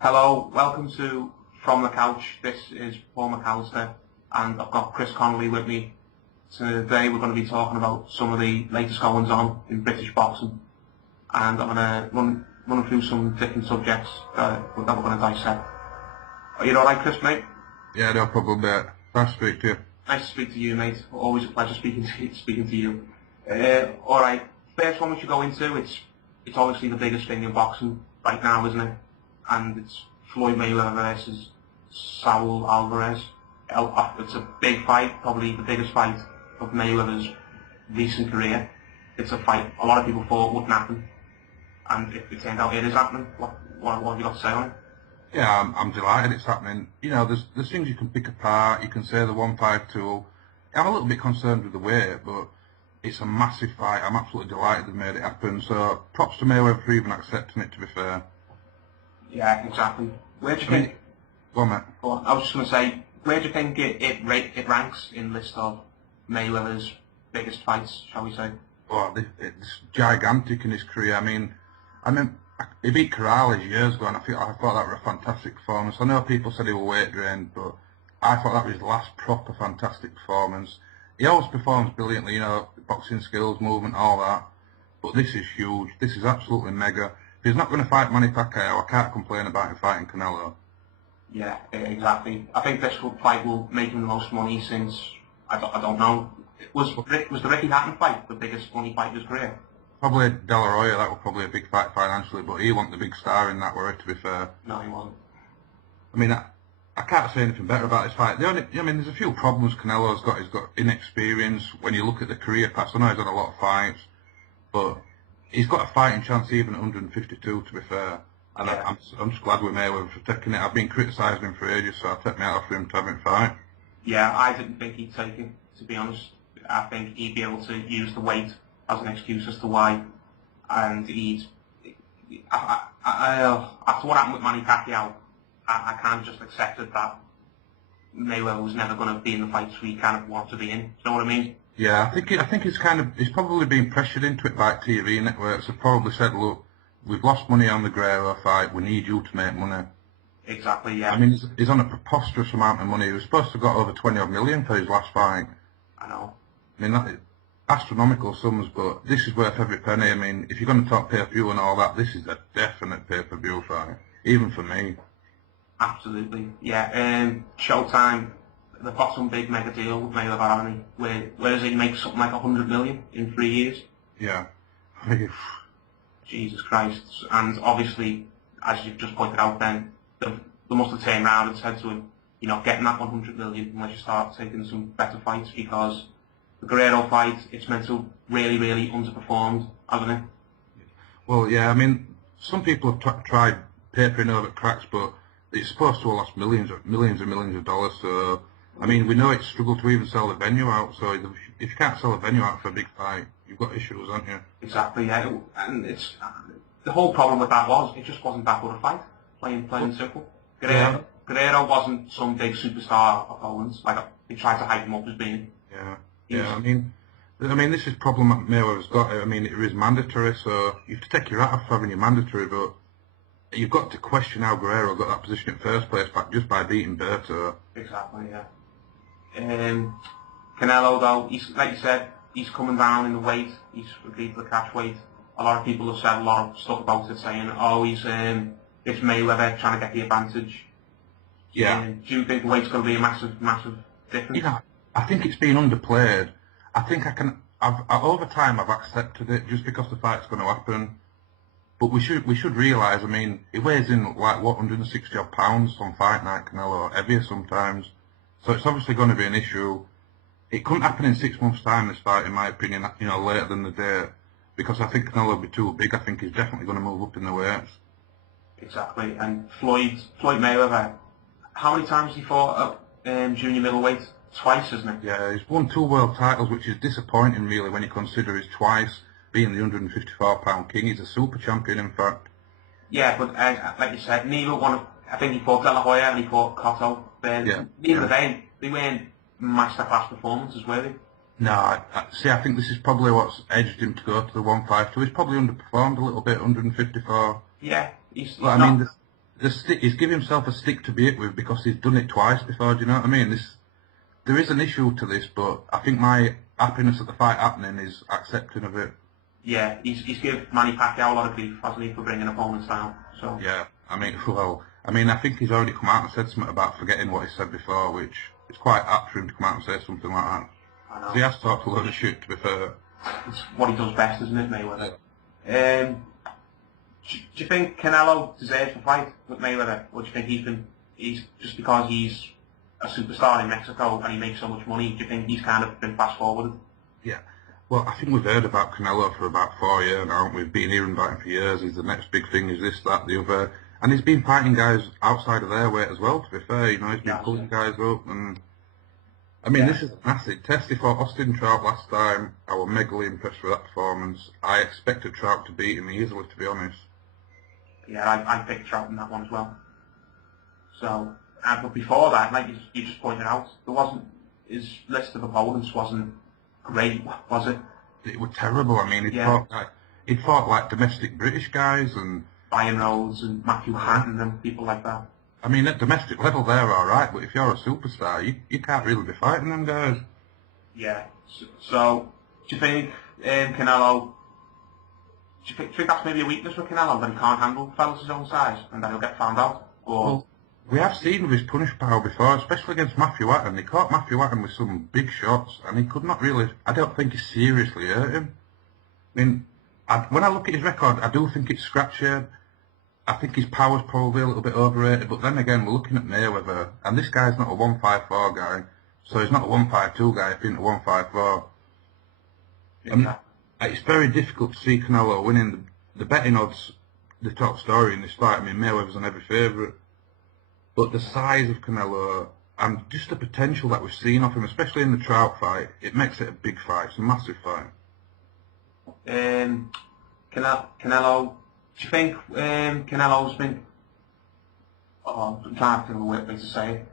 Hello, welcome to From the Couch. This is Paul McAllister, and I've got Chris Connolly with me. Today we're going to be talking about some of the latest goings on in British boxing, and I'm going to run through some different subjects that we're going to dissect. Are you alright, Chris, mate? Yeah, no problem, mate. Nice to speak to you. Nice to speak to you, mate. Always a pleasure speaking to you. Alright, first one we should go into, it's obviously the biggest thing in boxing right now, isn't it? And it's Floyd Mayweather versus Saul Alvarez. It's a big fight, probably the biggest fight of Mayweather's recent career. It's a fight a lot of people thought wouldn't happen, and it turned out it is happening. What have you got to say on it? Yeah, I'm delighted it's happening. You know, there's things you can pick apart. You can say the 152. I'm a little bit concerned with the weight, but it's a massive fight. I'm absolutely delighted they made it happen. So props to Mayweather for even accepting it, to be fair. Yeah, exactly. Where do you think? Go on, mate. Go on. I was just going to say, where do you think it ranks in the list of Mayweather's biggest fights, shall we say? Oh, it's gigantic in his career. I mean, he beat Corrales years ago, and I thought that was a fantastic performance. I know people said he was weight drained, but I thought that was his last proper fantastic performance. He always performs brilliantly, you know, boxing skills, movement, all that. But this is huge. This is absolutely mega. If he's not going to fight Manny Pacquiao, I can't complain about him fighting Canelo. Yeah, exactly. I think this fight will make him the most money since, I don't know, was the Ricky Hatton fight the biggest money fight of his career? Probably De La Hoya, that was probably a big fight financially, but he wasn't the big star in that, were he, to be fair? No, he wasn't. I mean, I can't say anything better about this fight. There's a few problems Canelo's got. He's got inexperience. When you look at the career path, I know he's had a lot of fights, but he's got a fighting chance even at 152, to be fair. And Yeah. I'm just glad with Mayweather for taking it. I've been criticising him for ages, so I'll take my hat off for him to have him fight. Yeah, I didn't think he'd take it, to be honest. I think he'd be able to use the weight as an excuse as to why. And after what happened with Manny Pacquiao, I kind of just accepted that Mayweather was never going to be in the fights we kind of want to be in. Do you know what I mean? Yeah, I think he's probably been pressured into it by TV networks. Have probably said, look, we've lost money on the Guerrero fight. We need you to make money. Exactly, yeah. I mean, he's on a preposterous amount of money. He was supposed to have got over 20 odd million for his last fight. I know. I mean, astronomical sums, but this is worth every penny. I mean, if you're going to talk pay-per-view and all that, this is a definite pay-per-view fight, even for me. Absolutely, yeah. Showtime, they've got some big mega deal with Mayweather, haven't they? Where does he make something like 100 million in 3 years? Yeah. Jesus Christ. And obviously, as you've just pointed out then, they must have turned around and said to him, you're not getting that 100 million unless you start taking some better fights, because the Guerrero fight, it's meant to really, really underperformed, hasn't it? Well, yeah, I mean, some people have tried papering over cracks, but it's supposed to have lost millions and millions of dollars, so, I mean, we know it's struggled to even sell the venue out, so if you can't sell a venue out for a big fight, you've got issues, haven't you? Exactly, yeah. And it's the whole problem with that was it just wasn't that good a fight, plain and simple. Guerrero wasn't some big superstar opponent, like they tried to hype him up as being. Yeah. I mean, this is a problem that Mayweather's got. I mean, it is mandatory, so you have to take your hat off for having your mandatory, but you've got to question how Guerrero got that position in first place just by beating Berto. Exactly, yeah. Canelo, though, he's, like you said, he's coming down in the weight. He's agreed to the catch weight. A lot of people have said a lot of stuff about it, saying, oh, it's Mayweather trying to get the advantage. Yeah. Do you think the weight's going to be a massive difference? You know, I think it's been underplayed. I think over time I've accepted it just because the fight's going to happen. But we should realise, I mean, he weighs in like, what, 160 odd pounds on fight night, Canelo, or heavier sometimes. So it's obviously going to be an issue. It couldn't happen in 6 months' time, this fight, in my opinion, you know, later than the date. Because I think Canelo will be too big. I think he's definitely going to move up in the weights. Exactly. And Floyd Mayweather, how many times he fought at junior middleweight? Twice, isn't it? Yeah, he's won 2 world titles, which is disappointing, really, when you consider he's twice being the 154-pound king. He's a super champion, in fact. Yeah, but like you said, neither one. I think he fought De La Hoya and he fought Cotto. Neither of them, they weren't masterclass performances, were they? No, I think this is probably what's edged him to go to the 152. He's probably underperformed a little bit, 154. Yeah, But I mean, he's given himself a stick to beat with because he's done it twice before. Do you know what I mean? There is an issue to this, but I think my happiness at the fight happening is accepting of it. Yeah, he's given Manny Pacquiao a lot of grief, hasn't he, for bringing opponents down. So Yeah, I think he's already come out and said something about forgetting what he said before, which is quite apt for him to come out and say something like that. I 'Cause know. he has talked a load of shit, to be fair. It's what he does best, isn't it, Mayweather? Do you think Canelo deserves to fight with Mayweather, or do you think he's just because he's a superstar in Mexico and he makes so much money? Do you think he's kind of been fast forwarded? Yeah. Well, I think we've heard about Canelo for about 4 years now. We've been hearing about him for years. He's the next big thing. He's this, that, the other. And he's been fighting guys outside of their weight as well, to be fair. You know, he's been pulling guys up. And I mean, this is a massive test. He fought Austin Trout last time. I was megally impressed with that performance. I expected Trout to beat him easily, to be honest. Yeah, I picked Trout in that one as well. So, but before that, like you just pointed out, his list of opponents wasn't great, was it? It was terrible. I mean, he'd fought like domestic British guys, and Brian Rhodes and Matthew Hatton and people like that. I mean, at domestic level they're all right, but if you're a superstar, you can't really be fighting them guys. Yeah. So do you think Canelo? Do you think that's maybe a weakness for Canelo, that he can't handle fellas his own size and that he'll get found out? Or Well, we have seen with his punish power before, especially against Matthew Hatton. He caught Matthew Hatton with some big shots, and he could not really. I don't think he seriously hurt him. I mean, when I look at his record, I do think it's scratchy. I think his power's probably a little bit overrated, but then again, we're looking at Mayweather, and this guy's not a 154 guy, so he's not a 152 guy if he's into 154. It's very difficult to see Canelo winning. The betting odds, the top story in this fight, I mean, Mayweather's on every favourite. But the size of Canelo, and just the potential that we've seen of him, especially in the Trout fight, it makes it a big fight. It's a massive fight. Canelo, do you think Canelo's been? Oh, I'm trying to think of a way to say it.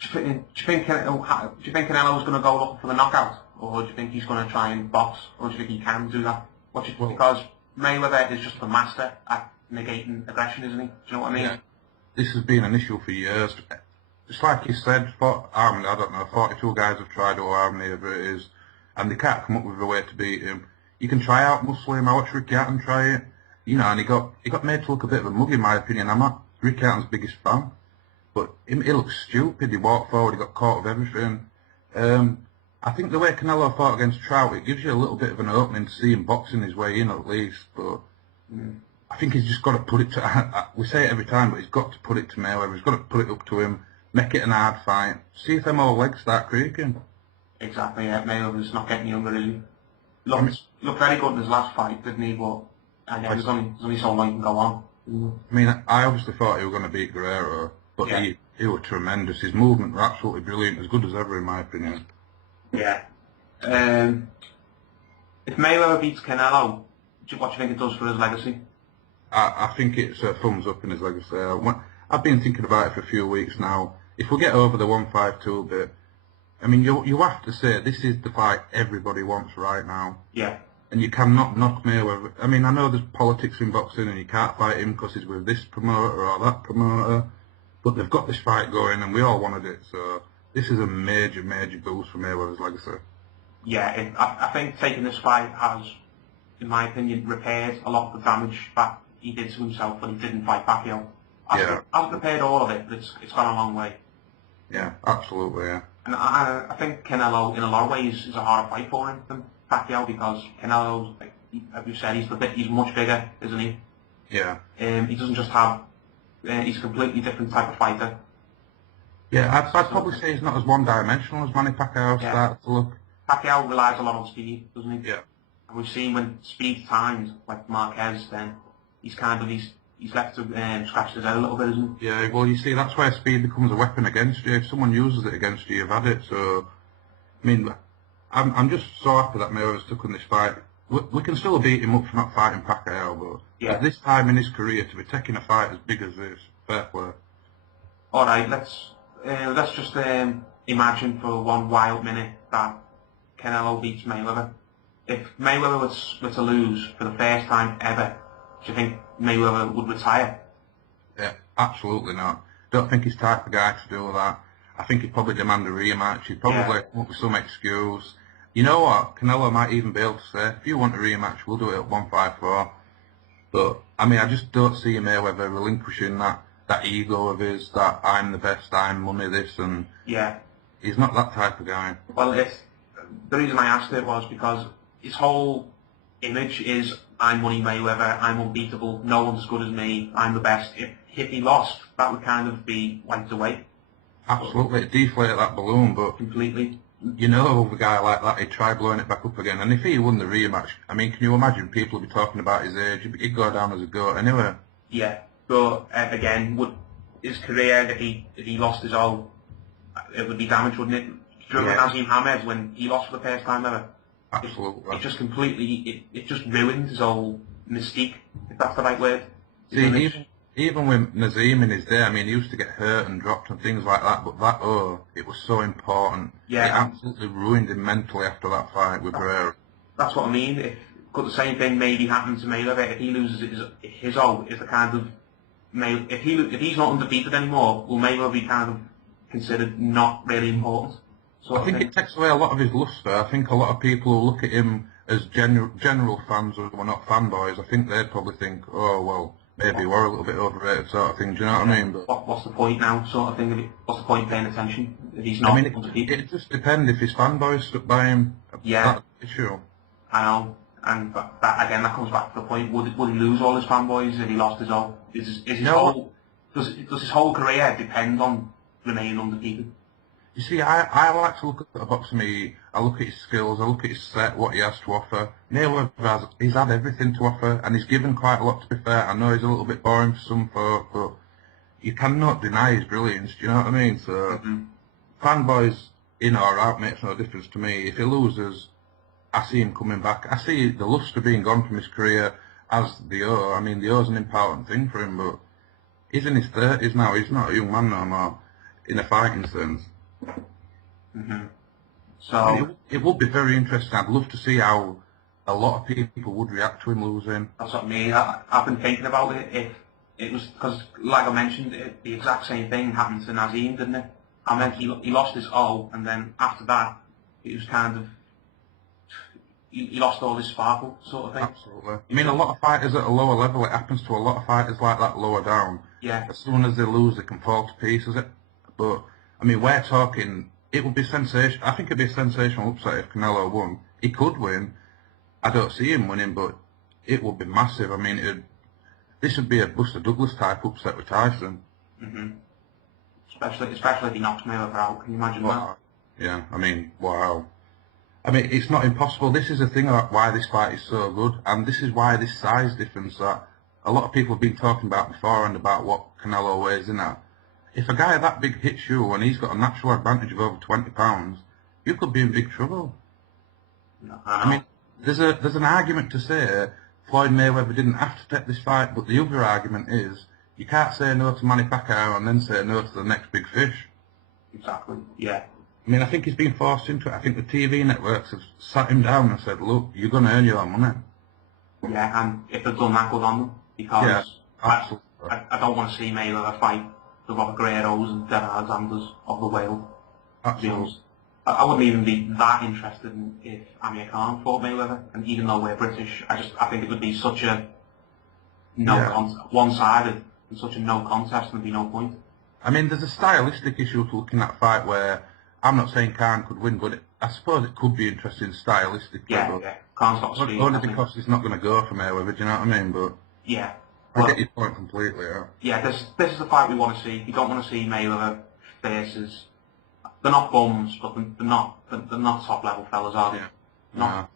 Do you think Canelo's going to go looking for the knockout, or do you think he's going to try and box, or do you think he can do that? Because Mayweather is just the master at negating aggression, isn't he? Do you know what I mean? Yeah. This has been an issue for years. Just like you said, I don't know, 42 guys have tried, or how many ever it is, and they can't come up with a way to beat him. You can try out muscle him. I watched Ricky Hatton try it, you know, and he got made to look a bit of a mug in my opinion. I'm not Ricky Hatton's biggest fan, but he looked stupid. He walked forward, he got caught with everything. I think the way Canelo fought against Trout, it gives you a little bit of an opening to see him boxing his way in at least, but I think he's just got to put it to, we say it every time, but he's got to put it to Mayweather. He's got to put it up to him, make it an hard fight, see if them old legs start creaking. Exactly, yeah. Mayweather's not getting younger, is he? Looked very good in his last fight, didn't he? But there's only so long he can go on. I mean, I obviously thought he was going to beat Guerrero, but he was tremendous. His movement were absolutely brilliant, as good as ever in my opinion. Yeah. If Mayweather beats Canelo, what do you think it does for his legacy? I think it's a thumbs up in his legacy. I've been thinking about it for a few weeks now. If we get over the 152 bit, I mean, you have to say this is the fight everybody wants right now. Yeah. And you cannot knock Mayweather. I mean, I know there's politics in boxing and you can't fight him because he's with this promoter or that promoter, but they've got this fight going and we all wanted it, so this is a major, major boost for Mayweather's legacy. Yeah, I think taking this fight has, in my opinion, repaired a lot of the damage that he did to himself when he didn't fight Pacquiao. I've repaired all of it, but it's gone a long way. Yeah, absolutely, yeah. And I think Canelo, in a lot of ways, is a harder fight for him than Pacquiao, because Canelo's, like you said, he's much bigger, isn't he? Yeah. He doesn't just have, he's a completely different type of fighter. Yeah, I'd probably say he's not as one-dimensional as Manny Pacquiao started to look. Pacquiao relies a lot on speed, doesn't he? Yeah. And we've seen when speed times, like Marquez, then he's left to scratch his head a little bit, isn't he? Yeah, well, you see, that's where speed becomes a weapon against you. If someone uses it against you, you've had it. So, I mean, I'm just so happy that Mayweather's stuck in this fight. We can still beat him up for not fighting Pacquiao, but at this time in his career, to be taking a fight as big as this, fair play. All right, let's just imagine for one wild minute that Canelo beats Mayweather. If Mayweather were to lose for the first time ever, do you think Mayweather would retire? Yeah, absolutely not. Don't think he's the type of guy to do that. I think he'd probably demand a rematch. He'd probably come up with some excuse. You know what? Canelo might even be able to say, if you want a rematch, we'll do it at 154. But, I mean, I just don't see Mayweather relinquishing that ego of his, that I'm the best, I'm money, this, and Yeah. he's not that type of guy. Well, the reason I asked it was because his whole image is I'm Money Mayweather, I'm unbeatable, no one's as good as me, I'm the best. If he lost, that would kind of be wiped away Absolutely, it deflated that balloon, but completely. you know, a guy like that, he'd try blowing it back up again. And if he won the rematch, I mean, can you imagine people would be talking about his age? He'd go down as a goat anyway. Yeah, but again, would his career, if he lost his all, it would be damaged, wouldn't it? Do you remember Nazim Hamed when he lost for the first time ever? Absolutely. It just completely, it just ruined his whole mystique, if that's the right word. See, even with Nazim in his day, I mean, he used to get hurt and dropped and things like that, but it was so important. Yeah. It absolutely ruined him mentally after that fight with Barrera. That's what I mean. Could the same thing maybe happen to Mayweather if he loses his all? Is the kind of if he's not undefeated anymore, will Mayweather be kind of considered not really important? I think it takes away a lot of his luster. I think a lot of people who look at him as general fans who are not fanboys, I think they'd probably think, oh well, maybe we're a little bit overrated, sort of thing. Do you know what I mean? But what's the point now, sort of thing? What's the point in paying attention if he's not undefeated? It just depends if his fanboys stuck by him. Yeah, that's the issue. I know, and that again, that comes back to the point: would he lose all his fanboys if he lost his all? Does his whole career depend on remaining undefeated? You see, I like to look at a boxer. I look at his skills, I look at his set, what he has to offer. Mayweather he's had everything to offer, and he's given quite a lot, to be fair. I know he's a little bit boring for some folk, but you cannot deny his brilliance, do you know what I mean? So, fanboys in or out makes no difference to me. If he loses, I see him coming back. I see the lustre being gone from his career as the O. I mean, the O's an important thing for him, but he's in his 30s now. He's not a young man no more, in a fighting sense. So I mean, it would be very interesting. I'd love to see how a lot of people would react to him losing. that's what I mean. I've been thinking about it. If it was because, like I mentioned, the exact same thing happened to Nazim, didn't it? I meant he lost his all, and then after that, it was kind of he lost all his sparkle, sort of thing. Absolutely. I mean, a lot of fighters at a lower level, it happens to a lot of fighters like that lower down. Yeah. As soon as they lose, they can fall to pieces. But I mean, we're talking. It would be sensational. I think it'd be a sensational upset if Canelo won. He could win. I don't see him winning, but it would be massive. I mean, this would be a Buster Douglas type upset with Tyson. Especially if he knocks Mayweather out. Can you imagine that? Yeah. I mean, wow. I mean, it's not impossible. This is the thing about why this fight is so good, and this is why this size difference that a lot of people have been talking about before and about what Canelo weighs in at. If a guy that big hits you and he's got a natural advantage of over 20 pounds, you could be in big trouble. No, I mean, there's an argument to say Floyd Mayweather didn't have to take this fight, but the other argument is you can't say no to Manny Pacquiao and then say no to the next big fish. Exactly. Yeah. I mean, I think he's been forced into it. I think the TV networks have sat him down and said, look, you're going to earn your money. Yeah, and if they've done that, good on them. Because absolutely. I don't want to see Mayweather fight the Robert Guerreros and Dead Alexanders of the world. Absolutely. I wouldn't even be that interested in if Amir Khan fought Mayweather, and even though we're British, I think it would be such a one-sided and such a no contest, and there'd be no point. I mean, there's a stylistic issue to looking at that fight where I'm not saying Khan could win, but I suppose it could be interesting stylistically. Yeah. Khan's got speed. Only because he's not going to go for Mayweather, do you know what I mean? But yeah. I get your point completely, yeah. Yeah, this is the fight we want to see. You don't want to see Mayweather faces. They're not bums, but they're not top level fellas, are they? Yeah. No.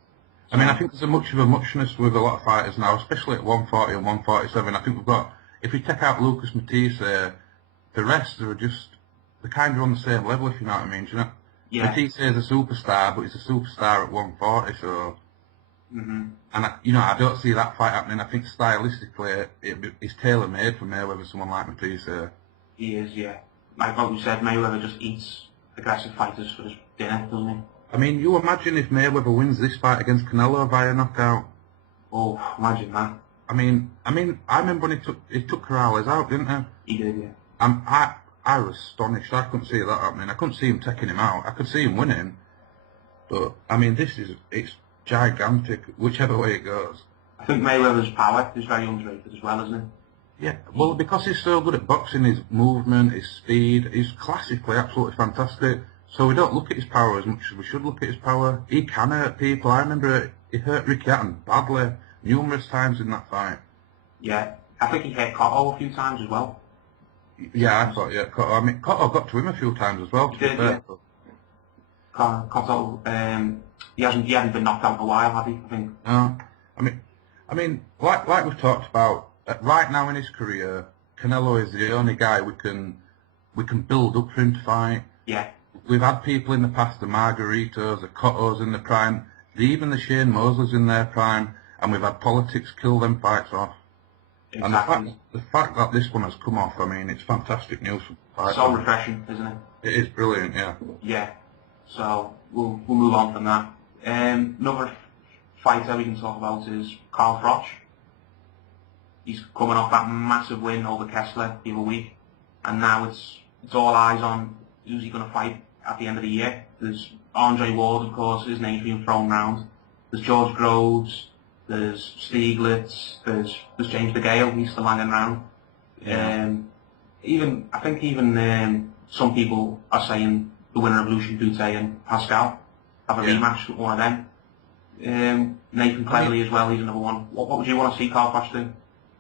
I mean, I think there's a much of a muchness with a lot of fighters now, especially at 140 and 147. I think we've got, if we take out Lucas Matisse, the rest are just, they're kind of on the same level, if you know what I mean. Do you know? Yeah. Matisse is a superstar, but he's a superstar at 140, so. And I don't see that fight happening. I think stylistically, it's tailor made for Mayweather, someone like Matisse. He is, yeah. Like what you said, Mayweather just eats aggressive fighters for his dinner, doesn't he? I mean, you imagine if Mayweather wins this fight against Canelo via knockout. Oh, imagine that. I remember when he took Corrales out, didn't he? He did, yeah. I was astonished. I couldn't see that happening. I couldn't see him taking him out. I could see him winning, but I mean, it's gigantic, whichever way it goes. I think Mayweather's power is very underrated as well, isn't it? Yeah, well, because he's so good at boxing, his movement, his speed, he's classically absolutely fantastic. So we don't look at his power as much as we should look at his power. He can hurt people. I remember he hurt Ricky Hatton badly, numerous times in that fight. Yeah. I think he hit Cotto a few times as well. Yeah, I thought, yeah, Cotto. I mean, Cotto got to him a few times as well. He did, yeah. Cotto, he hasn't been knocked out in a while, had he? I think. No, I mean, like we've talked about, right now in his career, Canelo is the only guy we can build up for him to fight. Yeah. We've had people in the past, the Margaritos, the Cottos in the prime, even the Shane Mosleys in their prime, and we've had politics kill them fights off. Exactly. And the fact that this one has come off, I mean, it's fantastic news for fighters. So refreshing, isn't it? It is brilliant, yeah. Yeah. So we'll move on from that. Another fighter we can talk about is Carl Froch. He's coming off that massive win over Kessler the other week, and now it's all eyes on who's he going to fight at the end of the year. There's Andre Ward, of course, his name's being thrown around. There's George Groves, there's Stieglitz, there's James DeGale, he's still hanging around. Yeah. I think even some people are saying the winner of Lucian Bute and Pascal have a rematch with one of them. Nathan Cleverly as well, he's another one. What would you want to see Carl Froch do?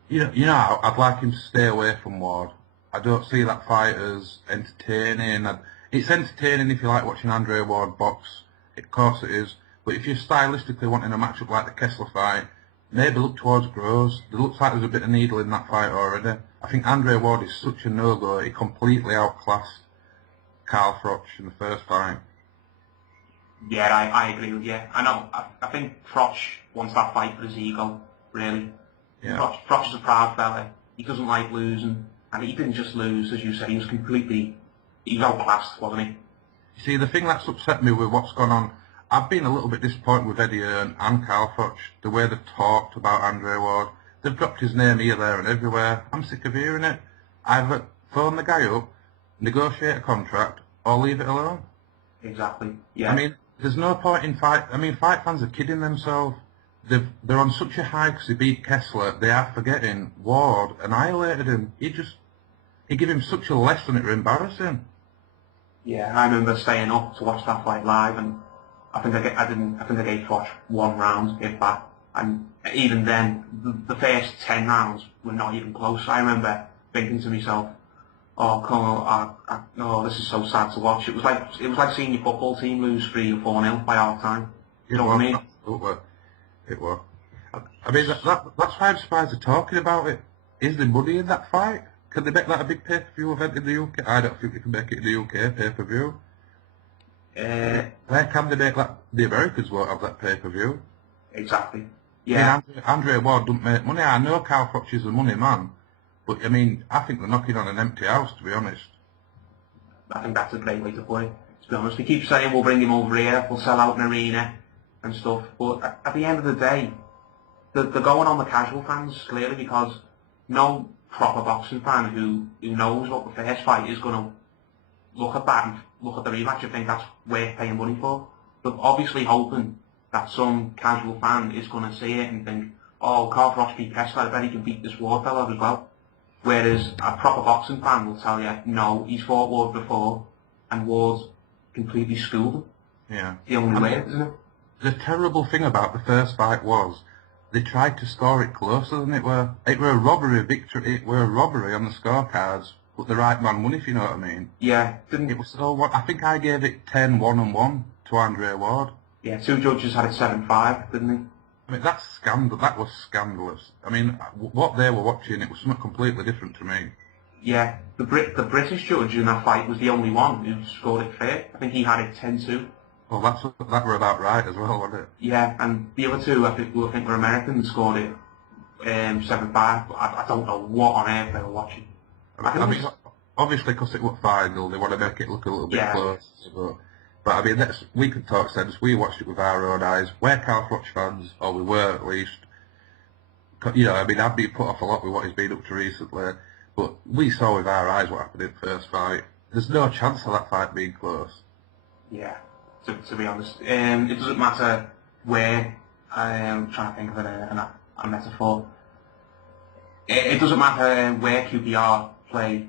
You know, I'd like him to stay away from Ward. I don't see that fight as entertaining. It's entertaining if you like watching Andre Ward box. Of course it is. But if you're stylistically wanting a matchup like the Kessler fight, maybe look towards Groves. There looks like there's a bit of needle in that fight already. I think Andre Ward is such a no-go. He completely outclassed Carl Froch in the first fight. Yeah, I agree with you. I know. I think Froch wants that fight for his ego, really. Yeah. Froch is a proud fella. He doesn't like losing. And he didn't just lose, as you said, he was outclassed, wasn't he? You see, the thing that's upset me with what's gone on, I've been a little bit disappointed with Eddie Hearn and Carl Froch, the way they've talked about Andre Ward. They've dropped his name here, there and everywhere. I'm sick of hearing it. Either phone the guy up, negotiate a contract, or leave it alone. Exactly, yeah. I mean, there's no point in fight. I mean, fight fans are kidding themselves. They're on such a high because they beat Kessler, they are forgetting Ward annihilated him. He gave him such a lesson, it was embarrassing. Yeah, I remember staying up to watch that fight live, and I think I gave Froch one round, if that. And even then, the first 10 rounds were not even close. I remember thinking to myself, "Oh, come on, oh, this is so sad to watch." It was like seeing your football team lose 3 or 4-0 by half time. You know what I mean? It was. I mean, that's why I'm surprised they're talking about it. Is there money in that fight? Can they make that a big pay-per-view event in the UK? I don't think they can make it in the UK, pay-per-view. Where can they make that? The Americans won't have that pay-per-view. Exactly. Yeah. I mean, Andre Ward doesn't make money. I know Carl Froch is a money man, but I mean, I think they're knocking on an empty house, to be honest. I think that's a great way to put it, to be honest. We keep saying we'll bring him over here, we'll sell out an arena and stuff, but at the end of the day, they're going on the casual fans, clearly, because no proper boxing fan who knows what the first fight is going to look at that and look at the rematch and think that's worth paying money for. But obviously hoping that some casual fan is going to see it and think, "Oh, Carl Froch beat Kessler, I bet he can beat this Ward fellow as well." Whereas a proper boxing fan will tell you, "No, he's fought Ward before, and Ward completely schooled him." Yeah. The only way, isn't it? The terrible thing about the first fight was they tried to score it closer than it were. It were a robbery victory. It were a robbery on the scorecards, but the right man won, if you know what I mean. Yeah, didn't it? Was so. I think I gave it 10-1-1 to Andre Ward. Yeah, 2 judges had it 7-5, didn't they? I mean, that's scandal. That was scandalous. I mean, what they were watching, it was something completely different to me. Yeah, the British judge in that fight was the only one who scored it fair. I think he had it 10-2. Well, that were about right as well, wasn't it? Yeah, and the other two, I think were Americans, scored it 7-5. But I don't know what on earth they were watching. I mean, obviously, because it was final, they want to make it look a little bit close. But I mean, we could talk sense. We watched it with our own eyes. We're Carl Froch fans, or we were at least. You know, I mean, I've been put off a lot with what he's been up to recently, but we saw with our eyes what happened in the first fight. There's no chance of that fight being close. Yeah, to be honest. It doesn't matter where, I'm trying to think of a metaphor. It doesn't matter where QPR play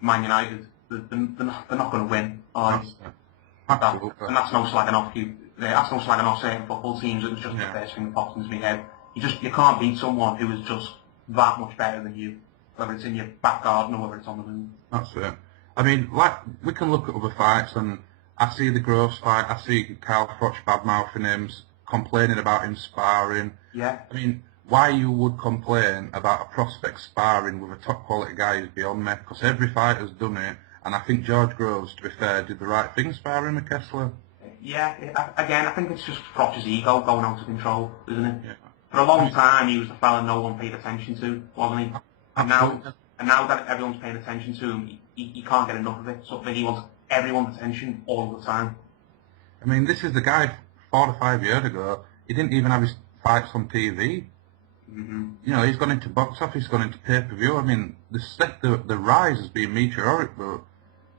Man United, they're not going to win. Absolutely. And that's no slagging off that's no slagging off certain football teams. It was just the first thing that popped into my head. You can't beat someone who is just that much better than you, whether it's in your back garden or whether it's on the moon. That's it. I mean, like, we can look at other fights, and I see the Groves fight, I see Carl Froch bad-mouthing him, complaining about him sparring. Yeah. I mean, why you would complain about a prospect sparring with a top-quality guy is beyond me, because every fighter's done it, and I think George Groves, to be fair, did the right thing sparring with Kessler. Yeah, again, I think it's just Froch's ego going out of control, isn't it? Yeah. For a long time, he was the fella no one paid attention to, wasn't he? And now that everyone's paying attention to him, he can't get enough of it. So he wants everyone's attention all the time. I mean, this is the guy 4 or 5 years ago. He didn't even have his fights on TV. Mm-hmm. You know, he's gone into box office, gone into pay-per-view. I mean, the rise has been meteoric, but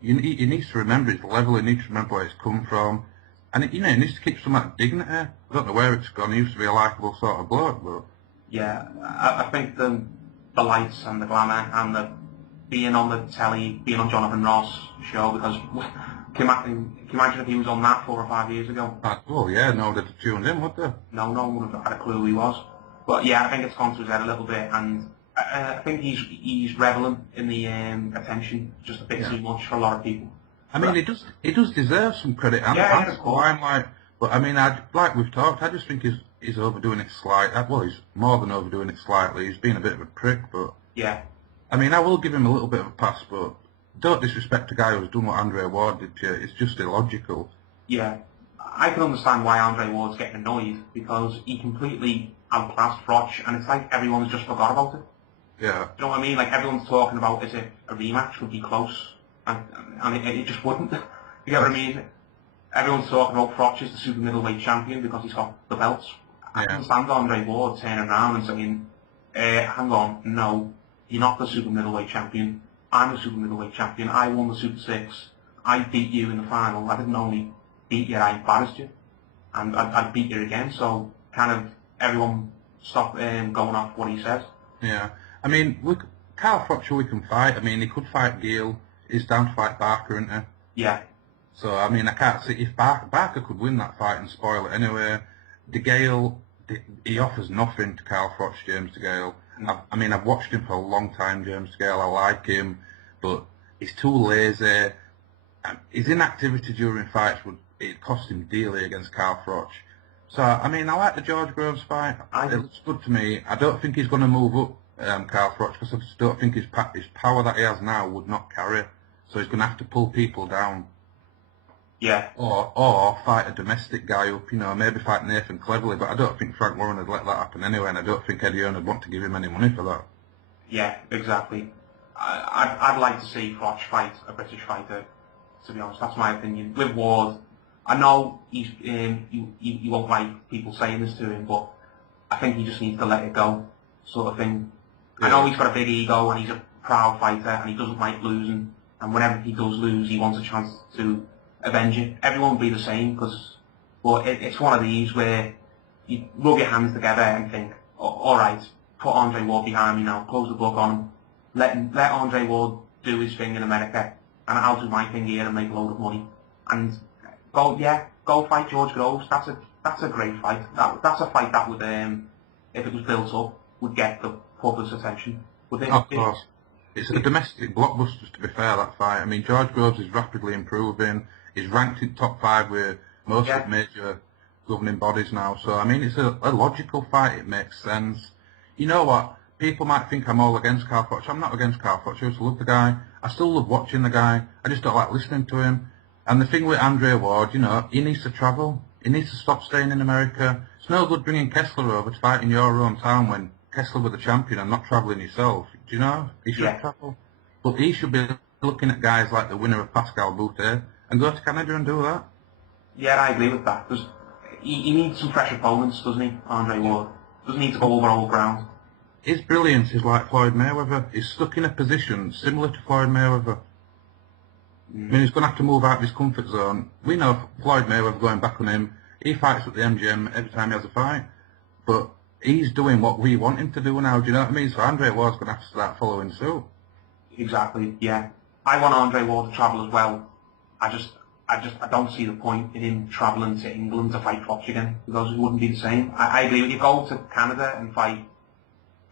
he needs to remember his level. He needs to remember where he's come from. And, he needs to keep some of that dignity. I don't know where it's gone. He used to be a likeable sort of bloke, but... Yeah, I think the lights and the glamour and the being on the telly, being on Jonathan Ross' show, because can you imagine if he was on that 4 or 5 years ago? Oh, yeah, no one would have tuned in, would they? No one would have had a clue who he was. But yeah, I think it's gone to his head a little bit, and I think he's reveling in the attention just a bit too much for a lot of people. I mean, he does deserve some credit. Yeah, of course. But I mean, like we've talked, I just think he's overdoing it slightly. Well, he's more than overdoing it slightly. He's been a bit of a prick, but yeah. I mean, I will give him a little bit of a pass, but don't disrespect a guy who's done what Andre Ward did to you. It's just illogical. Yeah, I can understand why Andre Ward's getting annoyed, because he completely outclassed Froch, and it's like everyone's just forgot about it. Yeah. You know what I mean? Like, everyone's talking about is if a rematch would be close, and it just wouldn't. You get what I mean? Everyone's talking about Froch as the super middleweight champion because he's got the belts. I understand Andre Ward turning around and saying, hang on, no, you're not the super middleweight champion. I'm the super middleweight champion. I won the Super 6. I beat you in the final. I didn't only beat you, I embarrassed you. And I'd beat you again. So kind of everyone stop going off what he says. Yeah. I mean, look, Carl Froch, we can fight. I mean, he could fight Gale. He's down to fight Barker, isn't he? Yeah. So, I mean, I can't see if Barker could win that fight and spoil it anyway. DeGale, he offers nothing to Carl Froch, James DeGale. I mean, I've watched him for a long time, James DeGale. I like him, but he's too lazy. His inactivity during fights it cost him dearly against Carl Froch. So, I mean, I like the George Groves fight. It looks good to me. I don't think he's going to move up Carl Froch, because I just don't think his power that he has now would not carry. So he's going to have to pull people down. Yeah. Or fight a domestic guy up, maybe fight Nathan Cleverly, but I don't think Frank Warren would let that happen anyway, and I don't think Eddie Hearn would want to give him any money for that. Yeah, exactly. I'd like to see Froch fight a British fighter, to be honest. That's my opinion. With Ward, I know he won't like people saying this to him, but I think he just needs to let it go, sort of thing. Yeah. I know he's got a big ego and he's a proud fighter and he doesn't like losing, and whenever he does lose, he wants a chance to avenge it. Everyone will be the same, but it's one of these where you rub your hands together and think, all right, put Andre Ward behind me now, close the book on him, let Andre Ward do his thing in America, and I'll do my thing here and make a load of money, and go fight George Groves. That's a great fight. That's a fight that would, if it was built up, would get the public's attention. Of course. It's a domestic blockbuster, to be fair, that fight. I mean, George Groves is rapidly improving. He's ranked in top 5 with most of the major governing bodies now. So, I mean, it's a logical fight. It makes sense. You know what? People might think I'm all against Carl Froch. I'm not against Carl Froch. I used to love the guy. I still love watching the guy. I just don't like listening to him. And the thing with Andre Ward, he needs to travel. He needs to stop staying in America. It's no good bringing Kessler over to fight in your own town when Kessler was the champion and not travelling yourself. Do you know? He should travel. But he should be looking at guys like the winner of Pascal Boutte and go to Canada and do that. Yeah, I agree with that. Because he needs some fresh opponents, doesn't he, Andre Ward? Doesn't need to go over old ground. his brilliance is like Floyd Mayweather. He's stuck in a position similar to Floyd Mayweather. I mean, he's going to have to move out of his comfort zone. We know Floyd Mayweather going back on him. He fights at the MGM every time he has a fight. But he's doing what we want him to do now, do you know what I mean? So Andre Ward's going to have to start following suit. Exactly, yeah. I want Andre Ward to travel as well. I don't see the point in him travelling to England to fight Fox again, because it wouldn't be the same. I agree with you. Go to Canada and fight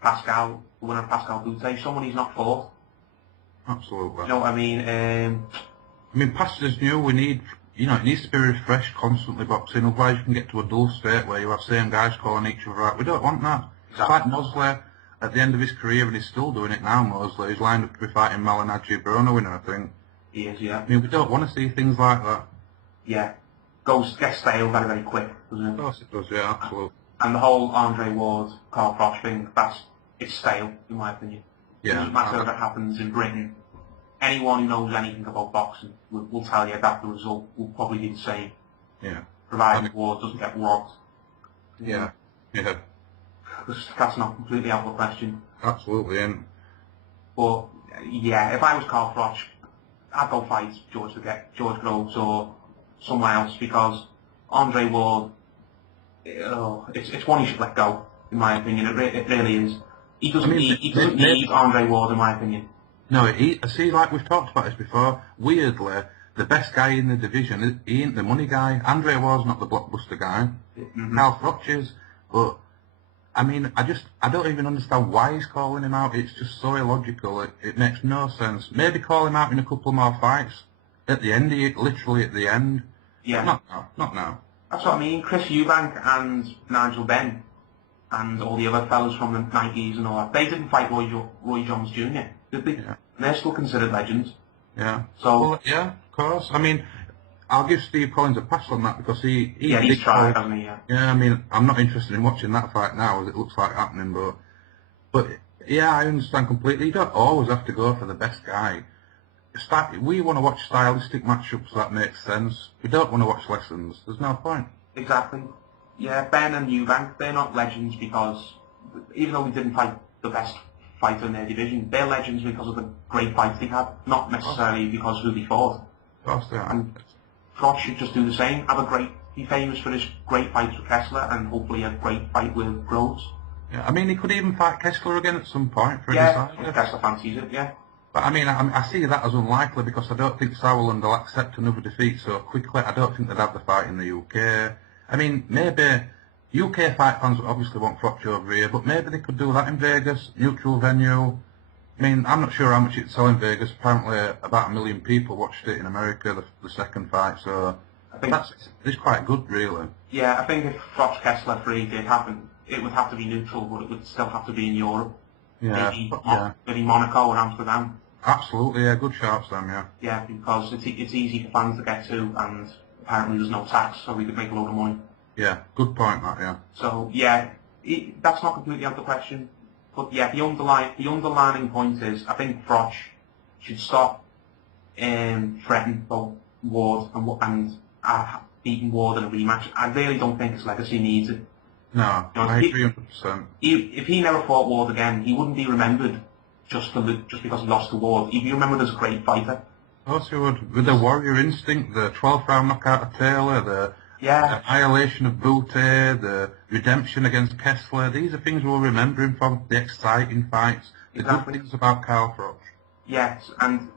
Pascal, the winner of Pascal Bute, someone he's not fought. Absolutely. You know what I mean? I mean, pastors new, we need, you know, it needs to be refreshed constantly boxing, otherwise you can get to a dull state where you have same guys calling each other out. We don't want that. Exactly. It's like Mosley at the end of his career, and he's still doing it now, Mosley. He's lined up to be fighting Malinaji Brono winner, I think. He is, yeah. I mean, we don't want to see things like that. Yeah. Gets stale very, very quick, doesn't it? Of course it does, yeah, absolutely. And the whole Andre Ward, Carl Froch thing, it's stale, in my opinion. It Yeah. doesn't matter if it happens in Britain. Anyone who knows anything about boxing will tell you that the result will probably be the same, Yeah. provided Ward doesn't get robbed. Yeah. Yeah. That's not completely out of the question. Absolutely, and But, yeah, if I was Carl Froch, I'd go fight George Groves or somewhere else, because Andre Ward, it's one he should let go, in my opinion. It really is. He doesn't need Andre Ward, in my opinion. no, see, like we've talked about this before, weirdly, the best guy in the division, he ain't the money guy. Andre Ward's not the blockbuster guy. Mm-hmm. Carl Froch is, but, I mean, I don't even understand why he's calling him out. It's just so illogical. It makes no sense. Maybe call him out in a couple more fights. At the end, literally at the end. Yeah. Not now. That's what I mean. Chris Eubank and Nigel Benn and all the other fellas from the 90s and all that, they didn't fight Roy Jones Jr., did they? Yeah. And they're still considered legends. Yeah. So, Well, yeah, of course. I mean, I'll give Steve Collins a pass on that, because he's tried, hasn't he? Yeah. Yeah, I mean, I'm not interested in watching that fight now, as it looks like happening, but yeah, I understand completely. You don't always have to go for the best guy. We want to watch stylistic matchups that make sense. We don't want to watch lessons. There's no point. Exactly. Yeah, Ben and Eubank, they're not legends because, even though we didn't fight the best fighter in their division, they're legends because of the great fights they had, not necessarily because who they fought. Of course they are. And Froch should just do the same. Be famous for his great fights with Kessler, and hopefully a great fight with Groves. Yeah, I mean, he could even fight Kessler again at some point for a Yeah, if decider. Kessler fancies it, yeah. But I mean, I see that as unlikely, because I don't think Sauerland will accept another defeat so quickly. I don't think they'd have the fight in the UK. I mean, maybe UK fight fans obviously want Froch over here, but maybe they could do that in Vegas, neutral venue. I mean, I'm not sure how much it'd sell in Vegas. Apparently, about 1 million people watched it in America, the second fight. So I think it's quite good, really. Yeah, I think if Froch Kessler 3 did happen, it would have to be neutral, but it would still have to be in Europe. Yeah, Maybe Monaco or Amsterdam. Absolutely, yeah, good sharps, them, yeah. Yeah, because it's easy for fans to get to, and apparently there's no tax, so we could make a load of money. Yeah, good point, that, yeah. So yeah, that's not completely out of the question. But yeah, the underlining point is, I think Froch should stop threatening both Ward and beating Ward in a rematch. I really don't think his legacy needs it. No, I agree 100%. If he never fought Ward again, he wouldn't be remembered just because he lost to Ward. He'd be remembered as a great fighter. Of course he would. With the warrior instinct, the 12th round knockout of Taylor, the annihilation of Bute, the redemption against Kessler, these are things we'll remember him from, the exciting fights, the good things about Carl Froch. Yes, and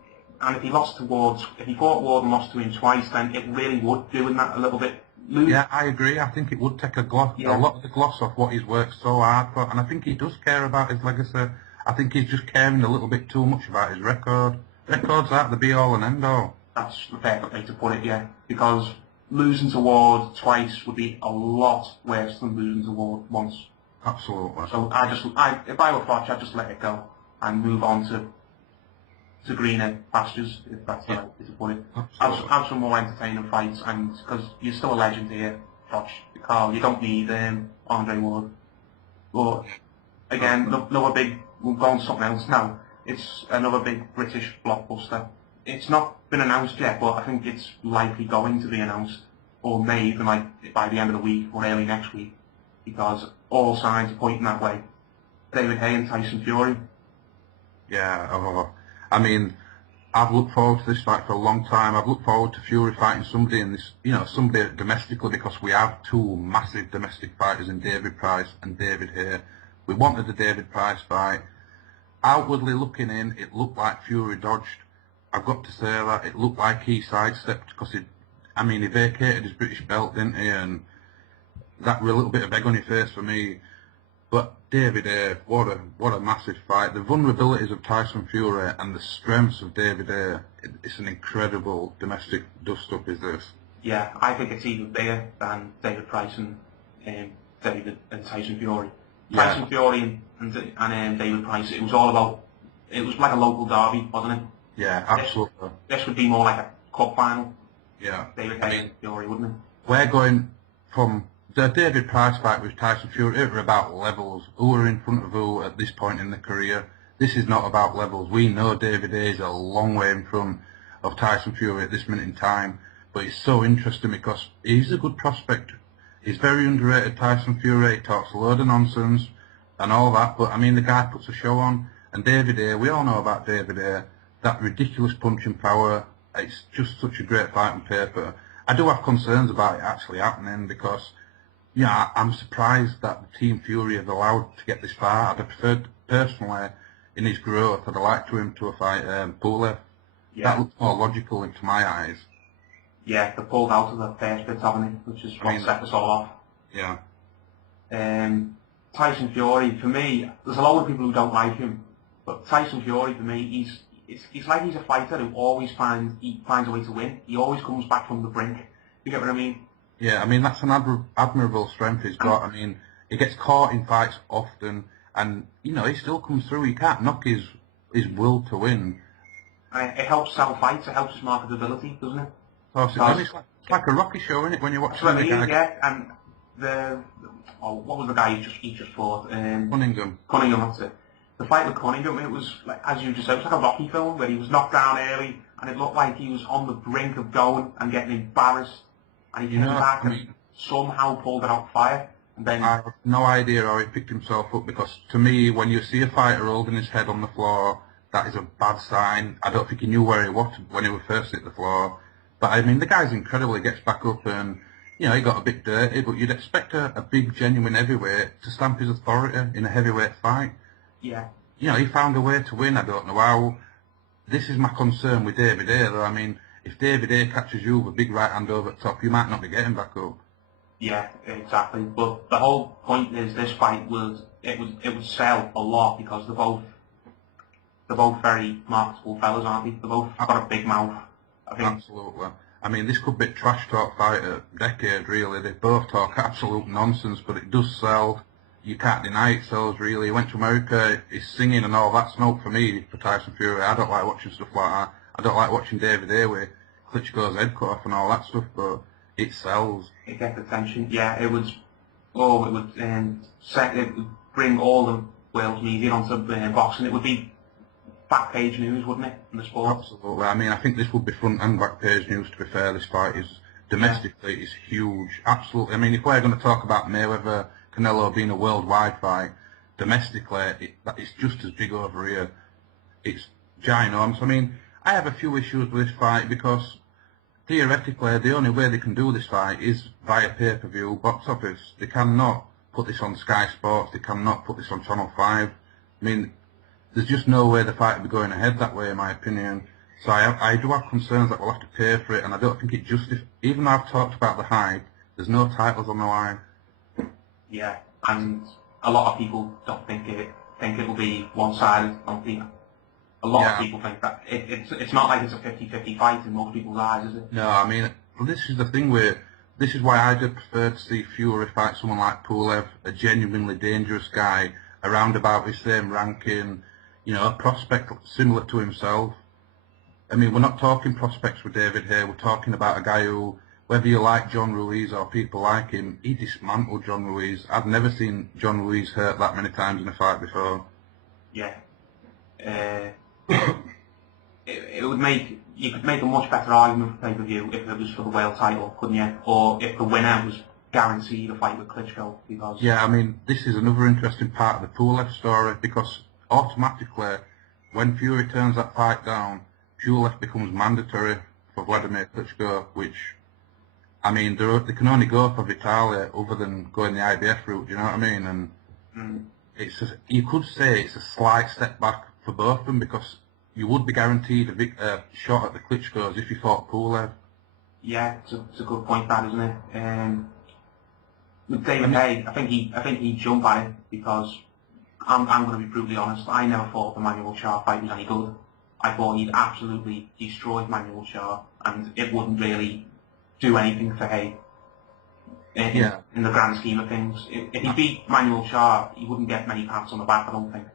if he lost to Ward, if he fought Ward and lost to him twice, then it really would do that a little bit. Yeah, I agree. I think it would take a lot of the gloss off what he's worked so hard for, and I think he does care about his legacy. I think he's just caring a little bit too much about his record. Records aren't the be-all and end-all. That's the perfect way to put it, yeah. Because losing to Ward twice would be a lot worse than losing to Ward once. Absolutely. So if I were Froch, I'd just let it go and move on to greener pastures, if that's the right way to put it. Have some more entertaining fights, and because you're still a legend here, Froch, Carl, you don't need Andre Ward. But again, we'll go on to something else now. It's another big British blockbuster. It's not been announced yet, but I think it's likely going to be announced, or may even by the end of the week or early next week, because all signs are pointing that way. David Haye and Tyson Fury. Yeah, I mean, I've looked forward to this fight for a long time. I've looked forward to Fury fighting somebody in this, somebody domestically, because we have two massive domestic fighters in David Price and David Haye. We wanted the David Price fight. Outwardly looking in, it looked like Fury dodged. I've got to say that. It looked like he sidestepped because he vacated his British belt, didn't he? And that was a little bit of egg on your face for me. But David Haye, what a massive fight. The vulnerabilities of Tyson Fury and the strengths of David Haye, it's an incredible domestic dust-up, is this? Yeah, I think it's even bigger than David Price and Tyson Fury. Yeah. Tyson Fury and David Price, it was like a local derby, wasn't it? Yeah, absolutely. This would be more like a cup final. Yeah. David Haye and Fury, wouldn't it? We're going from the David Price fight with Tyson Fury, it were about levels. Who are in front of who at this point in the career? This is not about levels. We know David Haye is a long way in front of Tyson Fury at this minute in time, but it's so interesting because he's a good prospect. He's very underrated, Tyson Fury. He talks a load of nonsense and all that, but I mean, the guy puts a show on. And David Haye, we all know about David Haye, that ridiculous punching power. It's just such a great fight on paper. I do have concerns about it actually happening because, I'm surprised that the Team Fury have allowed to get this far. I'd have preferred, personally, in his growth, I'd have liked him to fight Pulev. Yeah. That looks more logical into my eyes. Yeah, they pulled out of the first bit, haven't they? Which is what set us all off. Yeah. Tyson Fury, for me, there's a lot of people who don't like him, but Tyson Fury, for me, he's like he's a fighter who always finds a way to win. He always comes back from the brink. You get what I mean? Yeah, I mean, that's an admirable strength he's got. I mean, he gets caught in fights often, and, he still comes through. You can't knock his will to win. It helps sell fights, it helps his marketability, doesn't it? It's like a Rocky show, isn't it, when you're watching the guy? Yeah, and what was the guy he just fought? Cunningham. Cunningham, that's it. The fight with Cunningham, it was, like, as you just said, it was like a Rocky film where he was knocked down early, and it looked like he was on the brink of going and getting embarrassed, and he came back and somehow pulled it out fire. And then I have no idea how he picked himself up, because to me, when you see a fighter holding his head on the floor, that is a bad sign. I don't think he knew where he was when he was first hit the floor. But I mean, the guy's incredible. He gets back up and, he got a bit dirty, but you'd expect a big, genuine heavyweight to stamp his authority in a heavyweight fight. Yeah. He found a way to win. I don't know how. This is my concern with David Haye, though. I mean, if David Haye catches you with a big right hand over the top, you might not be getting back up. Yeah, exactly. But the whole point is this fight would sell a lot because they're both very marketable fellas, aren't they? They both got a big mouth, I think. Absolutely. I mean, this could be a trash talk fight a decade, really. They both talk absolute nonsense, but it does sell. You can't deny it sells, really. He went to America, he's singing and all. That's no for me, for Tyson Fury. I don't like watching stuff like that. I don't like watching David Haye with Klitschko's head cut off and all that stuff, but it sells. It gets attention. Yeah, it would bring all the world's media onto boxing. It would be back page news, wouldn't it, in the sport? Absolutely. I mean, I think this would be front and back page news, to be fair. This fight is, domestically, is huge. Absolutely. I mean, if we're going to talk about Mayweather, Canelo being a worldwide fight, domestically, it's just as big over here. It's ginormous. I mean, I have a few issues with this fight because, theoretically, the only way they can do this fight is via pay-per-view box office. They cannot put this on Sky Sports. They cannot put this on Channel 5. I mean, there's just no way the fight will be going ahead that way, in my opinion. So I do have concerns that we'll have to pay for it, and I don't think it justifies. Even though I've talked about the hype, there's no titles on the line. Yeah, and a lot of people don't think it will be one-sided. A lot of people think that it's not like it's a 50-50 fight in most people's eyes, is it? No, I mean, this is the thing this is why I'd prefer to see Fury fight someone like Pulev, a genuinely dangerous guy, around about his same ranking, a prospect similar to himself. I mean, we're not talking prospects with David Haye, we're talking about a guy who, whether you like John Ruiz or people like him, he dismantled John Ruiz. I've never seen John Ruiz hurt that many times in a fight before. Yeah. You could make a much better argument for pay-per-view if it was for the world title, couldn't you? Or if the winner was guaranteed a fight with Klitschko because Yeah, I mean, this is another interesting part of the Pulev story because automatically, when Fury turns that fight down, Pulev becomes mandatory for Vladimir Klitschko, which, I mean, they can only go for Vitaly other than going the IBF route, do you know what I mean? And it's just, you could say it's a slight step back for both of them because you would be guaranteed a shot at the Klitschkos if you fought Pulev. yeah, it's a good point, that, isn't it? With David Haye, I think he'd jump at it because I'm going to be brutally honest. I never thought the Manuel Shah fight was any good. I thought he'd absolutely destroyed Manuel Shah, and it wouldn't really do anything for Haye in the grand scheme of things. If he beat Manuel Shah, he wouldn't get many pats on the back, I don't think.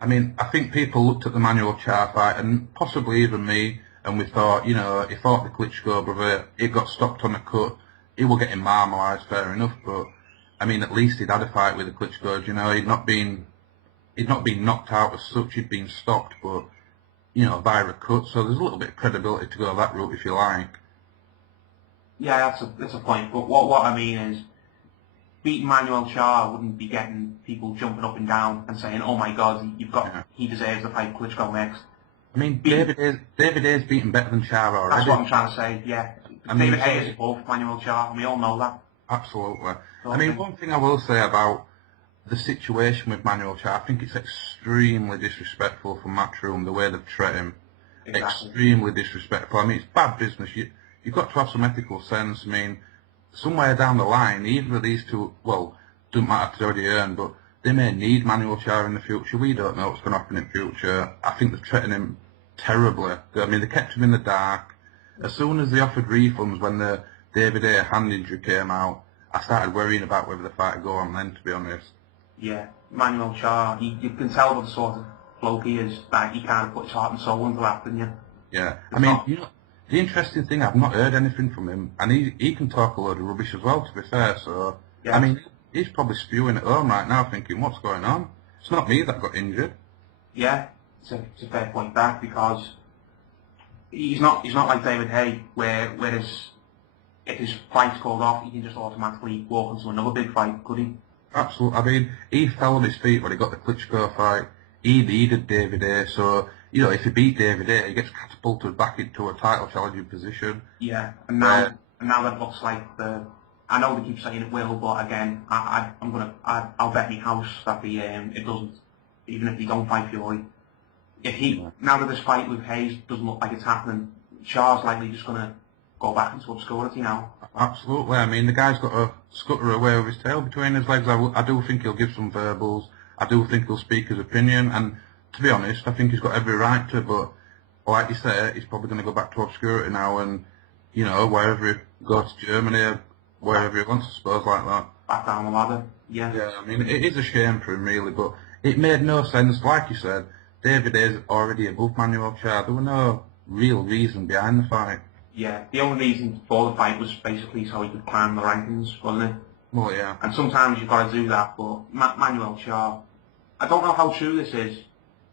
I mean, I think people looked at the Manuel Shah fight, and possibly even me, and we thought, you know, he fought the Klitschko brother, it got stopped on the cut, he will get him marmalised, fair enough, but, I mean, at least he'd had a fight with the Klitschkos, you know, he'd not been knocked out as such, he'd been stopped, but, you know, via a cut, so there's a little bit of credibility to go that route, if you like. Yeah, that's a point, but what I mean is, beating Manuel Shah wouldn't be getting people jumping up and down and saying, "Oh my God, he deserves to fight Klitschko next." I mean, David Haye's beaten better than Shah already. That's what I'm trying to say. Yeah, David Haye is above Manuel Shah, and we all know that. Absolutely. I mean, one thing I will say about the situation with Manuel Shah, I think it's extremely disrespectful for Matchroom the way they've treated him. Exactly. Extremely disrespectful. I mean, it's bad business. You've got to have some ethical sense. I mean, somewhere down the line, either of these two, well, doesn't matter if they already earned, but they may need Manuel Shah in the future. We don't know what's going to happen in the future. I think they've treated him terribly. I mean, they kept him in the dark. As soon as they offered refunds when the David Haye hand injury came out, I started worrying about whether the fight would go on then, to be honest. Yeah, Manuel Shah, you can tell what the sort of bloke he is, that he kind of put his heart and soul into that, didn't you? Yeah, I mean, you know, the interesting thing, I've not heard anything from him, and he can talk a load of rubbish as well, to be fair, so, yeah. I mean, he's probably spewing at home right now thinking, what's going on? It's not me that got injured. Yeah, it's a fair point back, because he's not like David Haye, where if his fight's called off, he can just automatically walk into another big fight, could he? Absolutely. I mean, he fell on his feet when he got the Klitschko fight. He needed David Haye, so, you know, if he beat David Haye, he gets catapulted back into a title challenging position. Yeah, and now that looks like I know they keep saying it will, but again, I'll bet my house that it doesn't, even if they don't fight Fury. Now that this fight with Hayes doesn't look like it's happening, Shah's likely just going to go back into obscurity now. Absolutely. I mean, the guy's got to scutter away with his tail between his legs. I do think he'll give some verbals. I do think he'll speak his opinion. And to be honest, I think he's got every right to. But like you say, he's probably going to go back to obscurity now. And, you know, wherever he goes to Germany or wherever he wants, I suppose, like that. Back down the ladder. Yeah. Yeah, I mean, it is a shame for him, really. But it made no sense. Like you said, David is already above Manuel Shah. There was no real reason behind the fight. Yeah, the only reason for the fight was basically so he could climb the rankings, wasn't it? Well, yeah. And sometimes you've got to do that, but Manuel Shah, I don't know how true this is.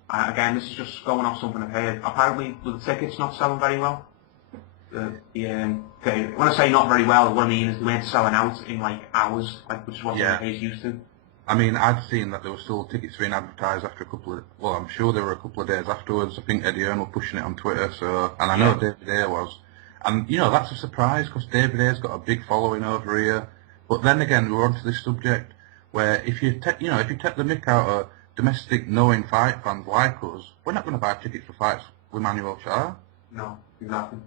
Again, this is just going off something I've heard. Apparently, the tickets not selling very well. When I say not very well, what I mean is they weren't selling out in like hours, which is what he's used to. I mean, I'd seen that there were still tickets being advertised after I'm sure there were a couple of days afterwards. I think Eddie Hearn was pushing it on Twitter, and I know David Haye was. And, you know, that's a surprise because David Haye's got a big following over here. But then again, we're onto this subject where if you take the mick out of domestic knowing fight fans like us, we're not going to buy tickets for fights with Manuel Shah. No, exactly.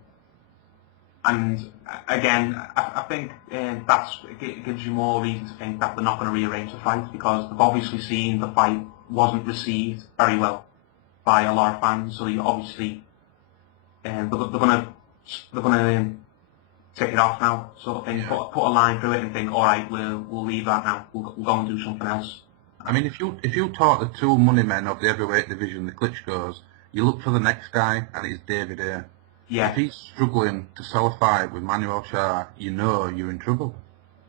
And again, I think it gives you more reason to think that they're not going to rearrange the fight because they've obviously seen the fight wasn't received very well by a lot of fans. So you obviously they're going to take it off now, sort of thing. Yeah. Put a line through it and think, all right, we'll leave that now. We'll go and do something else. I mean, if you talk the two money men of the heavyweight division, the Klitschkos, you look for the next guy, and it's David Haye. Yeah. If he's struggling to sell a fight with Manuel Shah, you know you're in trouble.